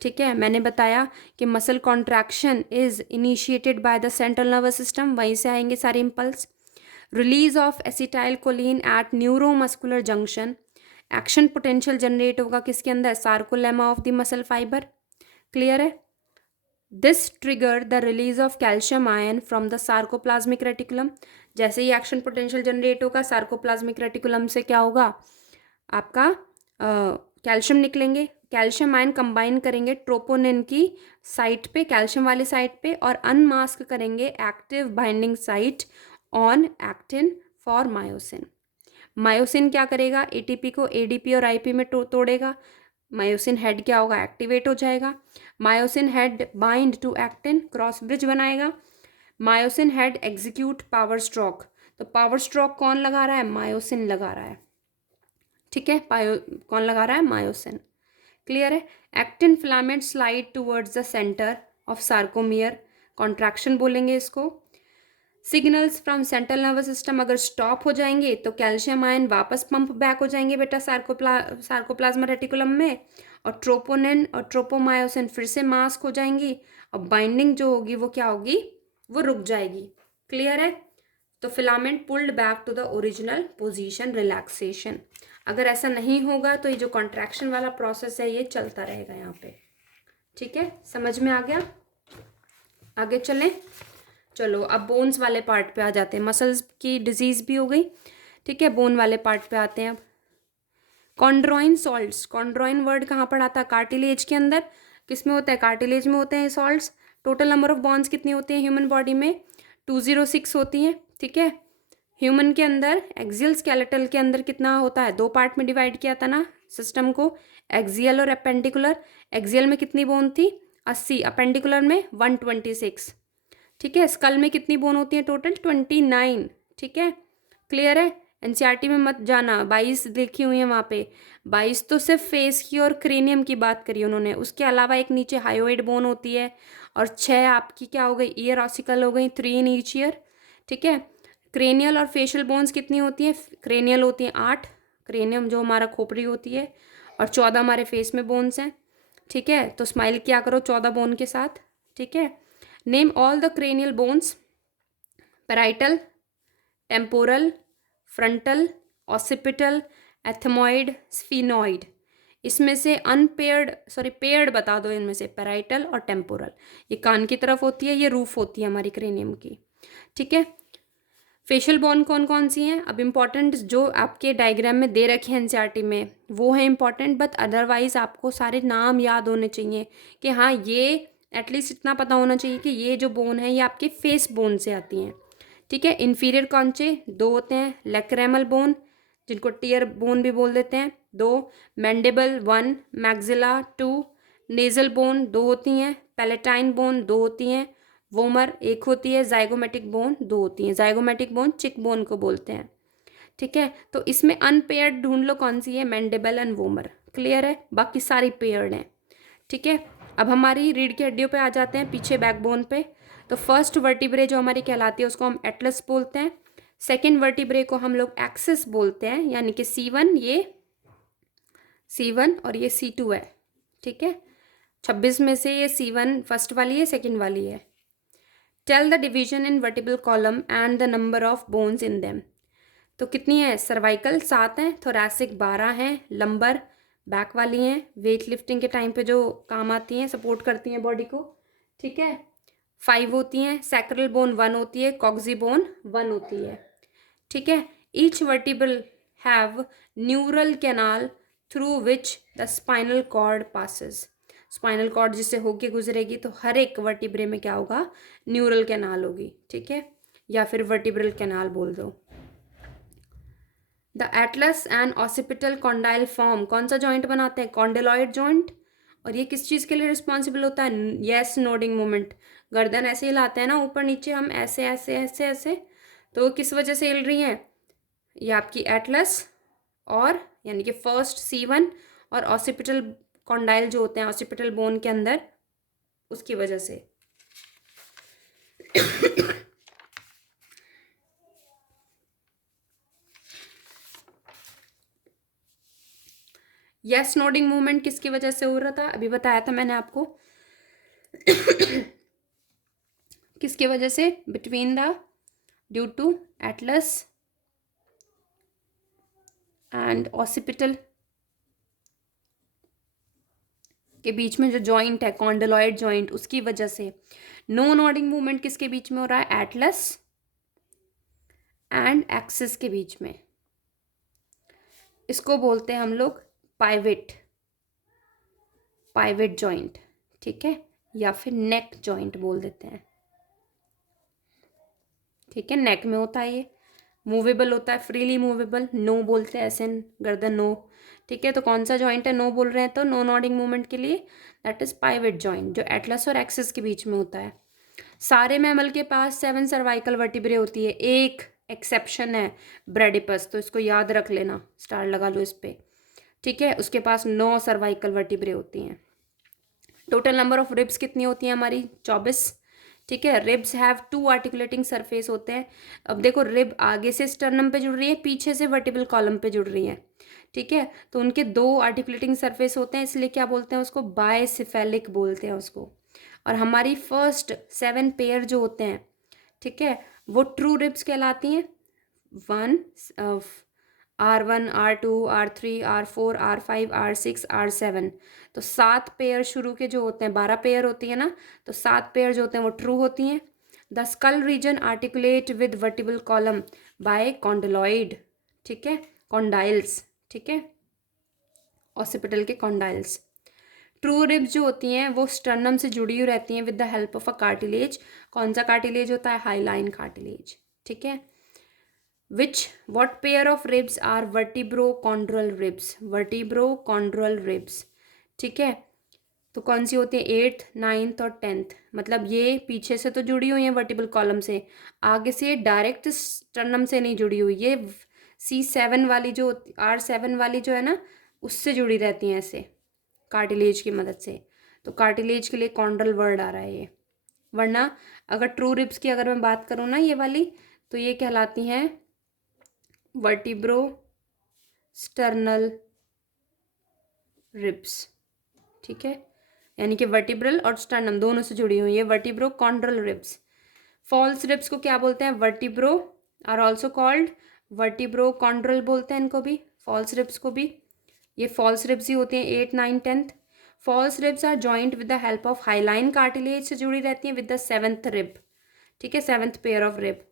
ठीक है, मैंने बताया कि muscle contraction is initiated by the central nervous system, वहीं से आएंगे सारे impulse. Release of acetylcholine at neuromuscular junction, action potential generate होगा किसके अंदर, sarcolemma of the muscle fibre. Clear है, this trigger the release of calcium ion from the sarcoplasmic reticulum. जैसे ही एक्शन पोटेंशियल जनरेट होगा sarcoplasmic reticulum से क्या होगा, आपका कैल्शियम निकलेंगे, कैल्शियम आयन कंबाइन करेंगे ट्रोपोनिन की साइट पे, कैल्शियम वाली साइट पे, और अनमास्क करेंगे active binding site on actin for myosin. Myosin क्या करेगा, एटीपी को एडीपी और आईपी में तोड़ेगा, मायोसिन हेड क्या होगा, एक्टिवेट हो जाएगा। Myosin head bind to actin, cross bridge बनाएगा। Myosin head execute power stroke, तो पावर स्ट्रोक कौन लगा रहा है, मायोसिन लगा रहा है। ठीक है, कौन लगा रहा है, मायोसिन। क्लियर है, actin filament slide towards the centre of sarcomere, contraction बोलेंगे इसको। Signals from central nervous system अगर स्टॉप हो जाएंगे तो कैल्शियम आयन वापस पंप बैक हो जाएंगे बेटा सार्कोप्लाज्मा रेटिकुलम में, और ट्रोपोनिन और ट्रोपोमायोसिन फिर से मास्क हो जाएंगी, और बाइंडिंग जो होगी वो क्या होगी, वो रुक जाएगी। क्लियर है, तो filament pulled back to the original position, relaxation. अगर ऐसा नहीं होगा तो ये जो कॉन्ट्रैक्शन वाला प्रोसेस है ये चलता रहेगा यहाँ पे। ठीक है, समझ में आ गया, आगे चलें। चलो अब बोन्स वाले पार्ट पे आ जाते हैं, मसल्स की डिजीज भी हो गई। ठीक है, बोन वाले पार्ट पे आते हैं अब। कॉन्ड्रॉइन सॉल्ट्स, कॉन्ड्रॉइन वर्ड कहाँ पढ़ा था, कार्टिलेज के अंदर, किस में होता है, कार्टिलेज में होते हैं salts. Total number of bones कितनी होती हैं ह्यूमन बॉडी में? 206 होती हैं, ठीक है। ह्यूमन के अंदर एक्सियल स्केलेटल के अंदर कितना होता है? 2 पार्ट में डिवाइड किया था ना सिस्टम को, एक्सियल और अपेंडिकुलर। एक्सियल में कितनी बोन थी? 80, अपेंडिकुलर में 126, ठीक है। स्कल में कितनी बोन होती है टोटल? 29, ठीक है। क्लियर है? एनसीईआरटी में मत जाना, 22 लिखी हुई है वहाँ पे। 22 तो सिर्फ फेस की और क्रेनियम की बात करी उन्होंने, उसके अलावा एक नीचे हायोइड बोन होती है, और 6 आपकी क्या हो गई? ईयर ऑसिकल हो गई, 3 इन ईच ईयर, ठीक है। क्रेनियल और फेशियल बोन्स कितनी होती हैं? क्रेनियल होती हैं 8, क्रेनियम जो हमारा खोपड़ी होती है, और 14 हमारे फेस में बोन्स हैं, ठीक है। तो स्माइल क्या करो 14 बोन के साथ, ठीक है। Name all the cranial bones, parietal, temporal, frontal, occipital, ethmoid, sphenoid. इसमें से अनपेयर्ड पेयर्ड बता दो इनमें से, पैराइटल और टेम्पोरल। ये कान की तरफ होती है, ये रूफ होती है हमारी क्रेनियम की, ठीक है। फेशियल बोन कौन कौन सी हैं? अब इम्पॉर्टेंट जो आपके डायग्राम में दे रखे हैं एनसीईआरटी में वो है इम्पॉर्टेंट, बट अदरवाइज आपको सारे नाम याद होने चाहिए कि हाँ ये एटलीस्ट इतना पता होना चाहिए कि ये जो बोन है ये आपके फेस बोन से आती हैं, ठीक है। इन्फीरियर कॉन्चे 2 होते हैं, लैक्रेमल बोन जिनको टीयर बोन भी बोल देते हैं 2, मैंडिबल 1, मैक्सिला 2, नेजल बोन 2 होती हैं, पैलेटाइन बोन 2 होती हैं, वोमर 1 होती है, जाइगोमेटिक बोन 2 होती हैं। जाइगोमेटिक बोन चिक बोन को बोलते हैं, ठीक है। तो इसमें अनपेयर्ड ढूंढ लो कौन सी है, मैंडिबल एंड वोमर। क्लियर है? बाकी सारी पेयर्ड हैं, ठीक है। अब हमारी रीढ़ की हड्डियों पे आ जाते हैं, पीछे बैकबोन पे। तो फर्स्ट वर्टिब्रे जो हमारी कहलाती है उसको हम एटलस बोलते हैं। सेकेंड वर्टिब्रे को हम लोग एक्सिस बोलते हैं, यानी कि C1, ये C1 और ये C2 है, ठीक है। 26 में से ये C1 फर्स्ट वाली है, सेकेंड वाली है। Tell the division in vertebral column and the number of bones in them. तो कितनी है? सर्वाइकल 7 हैं, थोरैसिक 12 हैं, लंबर बैक वाली हैं, वेट लिफ्टिंग के टाइम पे जो काम आती हैं, सपोर्ट करती हैं बॉडी को, ठीक है, 5 होती हैं। सैक्रल बोन 1 होती है, कॉक्सी बोन 1 होती है, ठीक है। Each vertebral have neural canal through which the spinal cord passes. Spinal cord जिससे होके गुजरेगी, तो हर एक वर्टिब्रे में क्या होगा? न्यूरल कैनाल होगी, ठीक है, या फिर वर्टिब्रल कैनाल बोल दो। The Atlas and occipital condyle form कौन सा जॉइंट बनाते हैं? कॉन्डेलॉइड जॉइंट। और ये किस चीज़ के लिए रिस्पॉन्सिबल होता है? Yes nodding movement. गर्दन ऐसे हिलाते हैं ना ऊपर नीचे हम, ऐसे ऐसे ऐसे ऐसे, तो किस वजह से हिल रही हैं? ये आपकी एटलस और यानी कि फर्स्ट C1 और ऑसिपिटल कॉन्डाइल जो होते हैं ऑसिपिटल बोन के अंदर, उसकी वजह से। यस नोडिंग मूवमेंट किसकी वजह से हो रहा था? अभी बताया था मैंने आपको। किसकी वजह से? Between the due to atlas and occipital के बीच में जो जॉइंट है कॉन्डेलॉइड जॉइंट, उसकी वजह से। नो नोडिंग मूवमेंट किसके बीच में हो रहा है? एटलस एंड एक्सिस के बीच में। इसको बोलते हैं हम लोग पाइवेट जॉइंट, ठीक है, या फिर नेक जॉइंट बोल देते हैं, ठीक है। नेक में होता है ये, मूवेबल होता है, फ्रीली मूवेबल। नो बोलते हैं ऐसे, गर्दन नो, ठीक है। तो कौन सा जॉइंट है? नो बोल रहे हैं तो नो नॉडिंग मूवमेंट के लिए दैट इज पाइवेट जॉइंट, जो एटलस और एक्सिस के बीच में होता है। सारे मैमल के पास 7 सर्वाइकल वर्टिब्रे होती है, एक एक्सेप्शन है ब्रेडिपस, तो इसको याद रख लेना, स्टार लगा लो इस पर, ठीक है। उसके पास 9 सर्वाइकल वर्टिब्रे होती हैं। टोटल नंबर ऑफ रिब्स कितनी होती हैं हमारी? 24, ठीक है। रिब्स हैव 2 आर्टिकुलेटिंग सरफेस होते हैं। अब देखो रिब आगे से स्टर्नम पे जुड़ रही है, पीछे से वर्टिब्रल कॉलम पे जुड़ रही है, ठीक है। तो उनके 2 आर्टिकुलेटिंग सरफेस होते हैं, इसलिए क्या बोलते हैं उसको? बायसिफेलिक बोलते हैं उसको। और हमारी फर्स्ट 7 पेयर जो होते हैं, ठीक है, वो ट्रू रिब्स कहलाती हैं। 1 R1, R2, R3, R4, R5, R6, R7। तो 7 पेयर शुरू के जो होते हैं, 12 पेयर होती है ना, तो 7 पेयर जो होते हैं वो ट्रू होती हैं। The skull region articulate with vertebral column by condyloid, ठीक है, कॉन्डाइल्स, ठीक है, ऑसिपिटल के कॉन्डाइल्स। ट्रू रिब्स जो होती हैं वो स्टर्नम से जुड़ी हुई रहती हैं with the help of a cartilage. कौन सा कार्टिलेज होता है? Hyaline cartilage. ठीक है। Which what pair of ribs are vertebrochondral ribs? Vertebrochondral ribs. ठीक है। तो कौन सी होती है? 8th 9th और 10th। मतलब ये पीछे से तो जुड़ी हुई है वर्टिबल कॉलम से, आगे से डायरेक्ट स्टर्नम से नहीं जुड़ी हुई। ये C7 वाली जो R7 वाली जो है ना, उससे जुड़ी रहती हैं ऐसे कार्टिलेज की मदद से। तो कार्टिलेज के लिए कॉन्ड्रल वर्ड आ रहा है ये। वरना अगर ट्रू रिब्स की अगर मैं बात करूँ ना, ये वाली, तो ये कहलाती हैं वर्टिब्रो स्टर्नल रिब्स। ठीक है। यानी कि वर्टिब्रल और स्टर्नम दोनों से जुड़ी हुई है vertebrochondral ribs. False ribs को क्या बोलते हैं? Vertebro are also called vertebrochondral बोलते हैं इनको भी, फॉल्स रिब्स को भी। ये फॉल्स रिब्स ही होती हैं 8 9 10th। False ribs are joint with the help of hyaline cartilage से जुड़ी रहती हैं विद द 7th रिब। ठीक है, 7th pair of rib.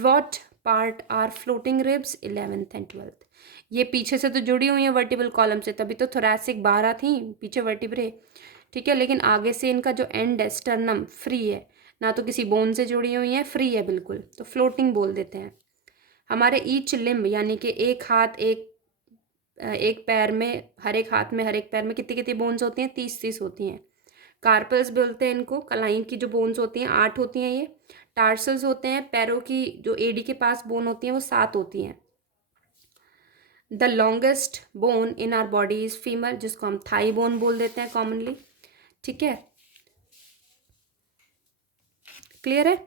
What part are floating ribs? 11th and 12th। ये पीछे से तो जुड़ी हुई हैं वर्टिबल कॉलम से, तभी तो थोरैसिक 12 थी पीछे वर्टिब्रे। ठीक है, लेकिन आगे से इनका जो एंड है स्टर्नम फ्री है, ना तो किसी बोन से जुड़ी हुई है, फ्री है बिल्कुल, तो फ्लोटिंग बोल देते हैं। हमारे ईच लिम्ब यानी कि एक हाथ एक पैर में, हर एक हाथ में हर एक पैर में कितनी कितनी बोन्स होती हैं? 30 होती हैं। कार्पल्स बोलते हैं इनको, कलाई की जो बोन्स होती हैं 8 होती हैं ये। टार्सल्स होते हैं, पैरों की जो एडी के पास बोन होती हैं वो 7 होती हैं। The longest bone in our body is femur, जिसको हम थाई बोन बोल देते हैं कॉमनली। ठीक है, क्लियर है।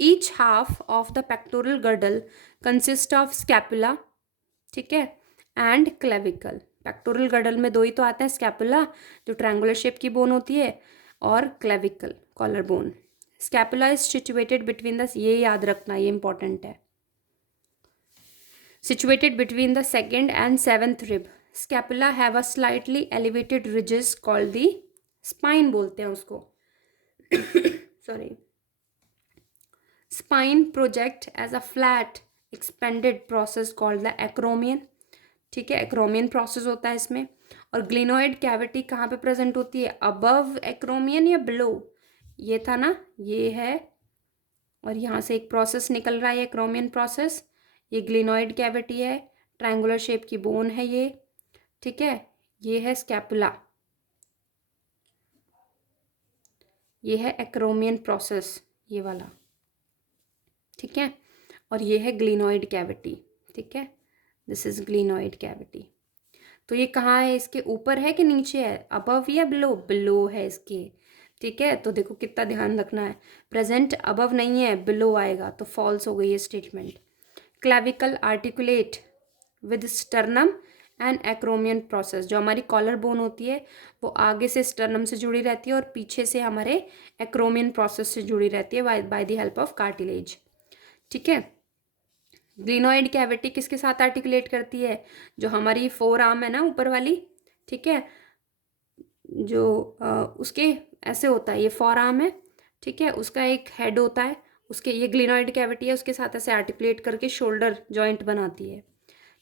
Each half of the pectoral girdle consist of scapula, ठीक है, एंड क्लेविकल। पेक्टोरल गर्डल में दो ही तो आते हैं, स्कैपुला जो ट्रायंगुलर शेप की बोन होती है, और clavicle collar bone. Scapula is situated between the, ये याद रखना, ये इंपॉर्टेंट है, situated between the 2nd and 7th rib. Scapula have a slightly elevated ridges called the spine बोलते हैं उसको। Sorry. Spine project as a flat expanded process called the acromion. ठीक है, acromion process होता है इसमें। और ग्लिनोइड कैविटी कहाँ पे प्रेजेंट होती है? अबव acromion या below? ये था ना, ये है, और यहाँ से एक प्रोसेस निकल रहा है acromion प्रोसेस। ये ग्लिनोइड कैविटी है, ट्रायंगुलर शेप की बोन है ये। ठीक है, ये है स्कैपुला, ये है एक्रोमियन प्रोसेस, ये वाला। ठीक है, और ये है ग्लिनोइड कैविटी। ठीक है, दिस इज ग्लिनोइड कैविटी। तो ये कहाँ है? इसके ऊपर है कि नीचे है? अबव या बिलो? बिलो है इसके। ठीक है, तो देखो कितना ध्यान रखना है, प्रेजेंट अबव नहीं है, बिलो आएगा, तो फॉल्स हो गई ये statement. Clavicle articulate with sternum and acromion process. जो हमारी कॉलर बोन होती है वो आगे से स्टर्नम से जुड़ी रहती है और पीछे से हमारे एक्रोमियन प्रोसेस से जुड़ी रहती है by the help of cartilage. ठीक है, ग्लिनोइड कैविटी किसके साथ आर्टिकुलेट करती है? जो हमारी फोर आर्म है ना ऊपर वाली, ठीक है, जो उसके ऐसे होता है, ये फोर आर्म है, ठीक है, उसका एक हेड होता है, उसके ये ग्लिनोइड कैविटी है, उसके साथ ऐसे आर्टिकुलेट करके शोल्डर जॉइंट बनाती है।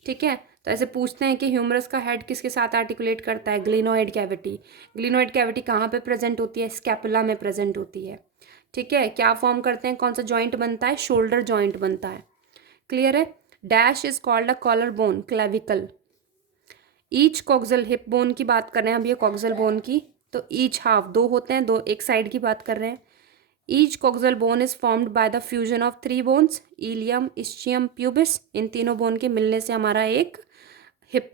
ठीक है, तो ऐसे पूछते हैं कि ह्यूमरस का हेड किसके साथ आर्टिकुलेट करता है? Glenoid cavity. ग्लिनोइड कैविटी कहाँ पे प्रेजेंट होती है? स्कैपुला में प्रेजेंट होती है। ठीक है, क्या फॉर्म करते हैं? कौन सा जॉइंट बनता है? शोल्डर जॉइंट बनता है। क्लियर है। Dash is called a collar bone, clavicle. Each coxal, hip bone की बात कर रहे हैं अब ये कॉक्सल बोन की, तो ईच हाफ, दो होते हैं, दो एक साइड की बात कर रहे हैं। Each coxal bone is formed by the fusion of 3 bones, ilium, ischium, pubis. इन तीनों बोन के मिलने से हमारा एक हिप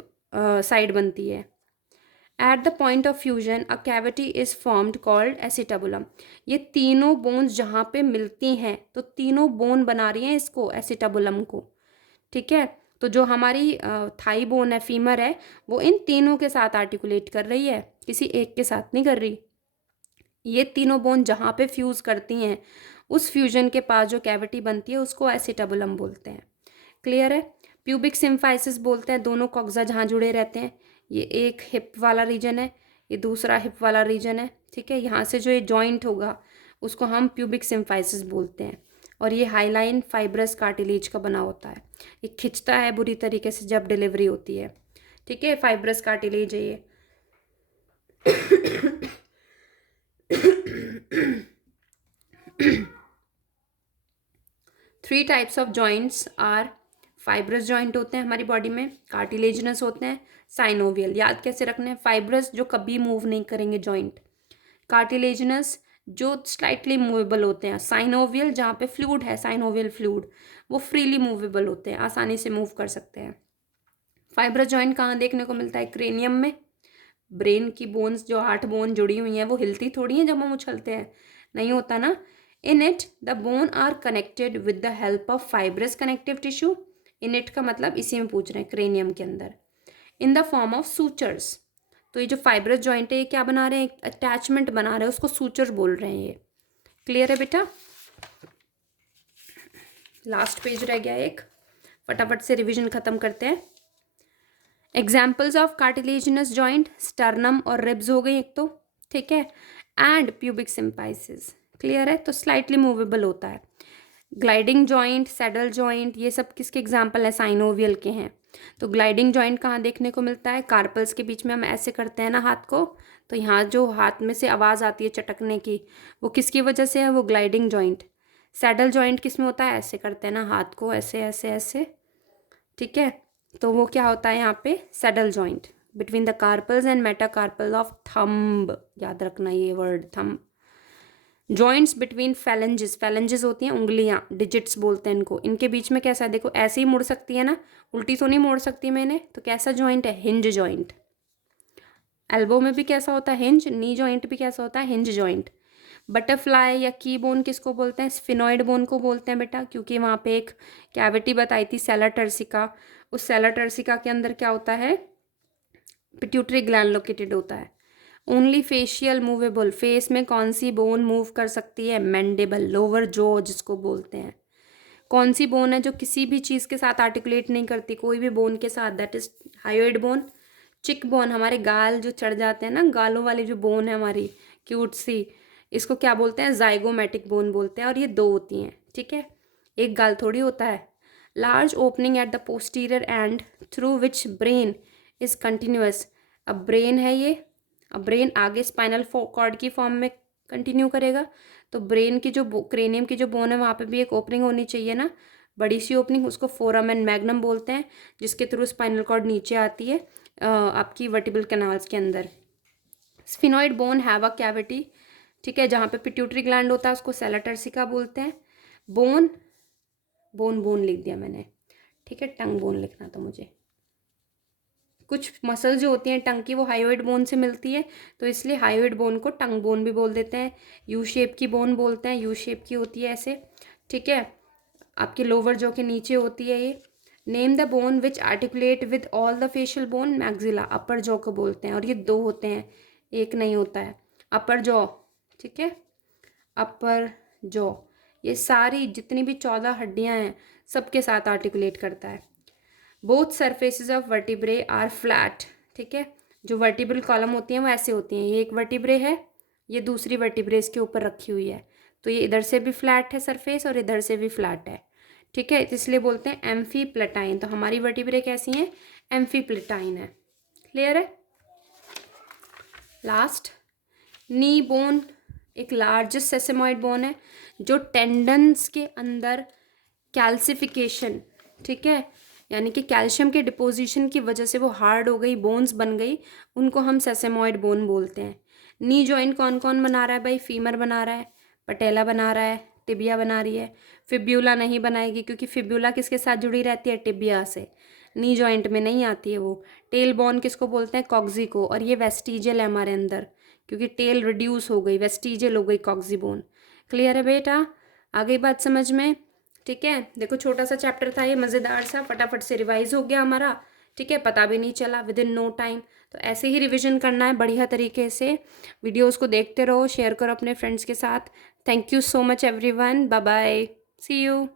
साइड बनती है। At the point of fusion a cavity is formed called acetabulum. ये तीनों बोन्स जहाँ पे मिलती हैं, तो तीनों बोन बना रही हैं इसको, एसिटाबुलम को। ठीक है, तो जो हमारी थाई बोन है, फीमर है, वो इन तीनों के साथ आर्टिकुलेट कर रही है, किसी एक के साथ नहीं कर रही। ये तीनों बोन जहाँ पे फ्यूज़ करती हैं, उस फ्यूजन के पास जो कैविटी बनती है उसको एसिटाबुलम बोलते हैं। क्लियर है। प्यूबिक सिम्फाइसिस बोलते हैं दोनों कॉक्सा जहाँ जुड़े रहते हैं। ये एक हिप वाला रीजन है, ये दूसरा हिप वाला रीजन है। ठीक है, यहाँ से जो ये जॉइंट होगा उसको हम प्यूबिक सिम्फाइसिस बोलते हैं। और ये हाईलाइन फाइब्रस कार्टिलेज का बना होता है, ये खिंचता है बुरी तरीके से जब डिलीवरी होती है। ठीक है, फाइब्रस कार्टिलेज है ये। Three types of joints are, fibrous joint होते हैं हमारी बॉडी में, कार्टिलेजिनस होते हैं, साइनोवियल। याद कैसे रखना है? फाइब्रस जो कभी मूव नहीं करेंगे जॉइंट, कार्टिलेजिनस जो स्लाइटली मूवेबल होते हैं, साइनोवियल जहाँ पे फ्लूइड है, साइनोवियल फ्लूइड वो फ्रीली मूवेबल होते हैं, आसानी से मूव कर सकते हैं। फाइब्रस जॉइंट कहाँ देखने को मिलता है? क्रेनियम में। ब्रेन की बोन्स जो 8 बोन जुड़ी हुई हैं वो हिलती थोड़ी हैं जब हम उछलते हैं, नहीं होता ना। In it the bone are connected with the help of fibrous connective tissue. In it का मतलब इसी में पूछ रहे हैं, क्रेनियम के अंदर, in the form of sutures. तो ये जो फाइब्रस जॉइंट है ये क्या बना रहे हैं? एक अटैचमेंट बना रहे हैं, उसको सूचर बोल रहे हैं ये। क्लियर है बेटा? लास्ट पेज रह गया एक, फटाफट से रिवीजन खत्म करते हैं। Examples of cartilaginous joint, sternum और रिब्स हो गई एक तो, ठीक है, एंड प्यूबिक सिम्पाइसिस। क्लियर है? तो स्लाइटली मूवेबल होता है। ग्लाइडिंग जॉइंट, सैडल जॉइंट, ये सब किसके एग्जाम्पल है? साइनोवियल के हैं। तो ग्लाइडिंग जॉइंट कहाँ देखने को मिलता है? कार्पल्स के बीच में हम ऐसे करते हैं ना हाथ को, तो यहाँ जो हाथ में से आवाज़ आती है चटकने की, वो किसकी वजह से है? वो ग्लाइडिंग जॉइंट। सैडल जॉइंट किस में होता है? ऐसे करते हैं ना हाथ को, ऐसे ऐसे ऐसे, ठीक है, तो वो क्या होता है यहाँ पे? Saddle joint between the carpals and metacarpal of thumb. याद रखना ये word, thumb. Joints between phalanges, phalanges होती हैं उंगलियाँ, डिजिट्स बोलते हैं इनको, इनके बीच में कैसा है? देखो ऐसे ही मुड़ सकती है ना, उल्टी तो नहीं मोड़ सकती मैंने, तो कैसा जॉइंट है? Hinge joint. एल्बो में भी कैसा होता है? हिंज। नी जॉइंट भी कैसा होता है? Hinge joint. बटरफ्लाई या की बोन किसको बोलते हैं? स्फिनॉइड बोन को बोलते हैं बेटा, क्योंकि वहाँ पे एक कैविटी बताई थी सेला टर्सिका, उस सेला टर्सिका के अंदर क्या होता है? पिट्यूटरी ग्लैंड लोकेटेड होता है। ओनली फेशियल मूवेबल, फेस में कौन सी बोन मूव कर सकती है? मैंडिबल, लोअर जॉ जिसको बोलते हैं। कौन सी बोन है जो किसी भी चीज़ के साथ आर्टिकुलेट नहीं करती, कोई भी बोन के साथ? That is hyoid bone. चिक बोन, हमारे गाल जो चढ़ जाते हैं ना, गालों वाली जो बोन है हमारी क्यूट सी, इसको क्या बोलते हैं? जाइगोमेटिक बोन बोलते हैं, और ये 2 होती हैं, ठीक है, एक गाल थोड़ी होता है। Large opening at the posterior and through which brain is continuous. अब ब्रेन है ये, अब ब्रेन आगे स्पाइनल कॉर्ड की फॉर्म में कंटिन्यू करेगा, तो ब्रेन की जो क्रेनियम की जो बोन है वहाँ पे भी एक ओपनिंग होनी चाहिए ना, बड़ी सी ओपनिंग, उसको फोरम एंड मैग्नम बोलते हैं, जिसके थ्रू स्पाइनल कॉर्ड नीचे आती है आपकी वर्टिब्रल कैनाल्स के अंदर। Sphenoid bone have a cavity, ठीक है, जहाँ पे पिट्यूटरी ग्लैंड होता है उसको सेला टर्सिका बोलते हैं। बोन, बोन बोन लिख दिया मैंने, ठीक है, टंग बोन लिखना था मुझे। कुछ मसल जो होती हैं टंग की वो हायोइड बोन से मिलती है, तो इसलिए हायोइड बोन को टंग बोन भी बोल देते हैं। यू शेप की बोन बोलते हैं, यू शेप की होती है ऐसे, ठीक है, आपके लोअर जॉ के नीचे होती है ये। Name the bone which articulate with all the facial bone, maxilla, upper jaw को बोलते हैं, और ये 2 होते हैं, एक नहीं होता है। अपर जॉ, ठीक है, अपर जॉ, ये सारी जितनी भी 14 हड्डियां हैं सबके साथ आर्टिकुलेट करता है। Both surfaces of vertebrae are flat, ठीक है, जो वर्टिब्रल कॉलम होती हैं वो ऐसे होती हैं, ये एक वर्टिब्रे है, ये दूसरी वर्टिब्रे इसके ऊपर रखी हुई है, तो ये इधर से भी फ्लैट है सरफेस और इधर से भी फ्लैट है, ठीक है, इसलिए बोलते हैं एम्फीप्लेटाइन। तो हमारी वर्टिब्रे कैसी हैं? एम्फीप्लेटाइन है। क्लियर है? लास्ट, नी बोन एक लार्जेस्ट सेसेमॉइड बोन है, जो टेंडन्स के अंदर कैल्सिफिकेशन, ठीक है, यानी कि कैल्शियम के डिपोजिशन की वजह से वो हार्ड हो गई, बोन्स बन गई, उनको हम सेसेमॉइड बोन बोलते हैं। नी जॉइंट कौन कौन बना रहा है भाई? फीमर बना रहा है, पटेला बना रहा है, टिबिया बना रही है। फिब्यूला नहीं बनाएगी, क्योंकि फिब्यूला किसके साथ जुड़ी रहती है? टिबिया से, नी जॉइंट में नहीं आती है वो। टेल बोन किसको बोलते हैं? कॉक्सी को, और ये वेस्टिजियल है हमारे अंदर, क्योंकि टेल रिड्यूस हो गई, वेस्टिजियल हो गई कॉक्सी बोन। क्लियर है बेटा? आ गई बात समझ में? ठीक है, देखो छोटा सा चैप्टर था ये, मज़ेदार सा, फटाफट से रिवाइज हो गया हमारा, ठीक है, पता भी नहीं चला, विद इन नो टाइम। तो ऐसे ही रिवीजन करना है बढ़िया तरीके से। वीडियोस को देखते रहो, शेयर करो अपने फ्रेंड्स के साथ। Thank you so much everyone, bye bye, see you.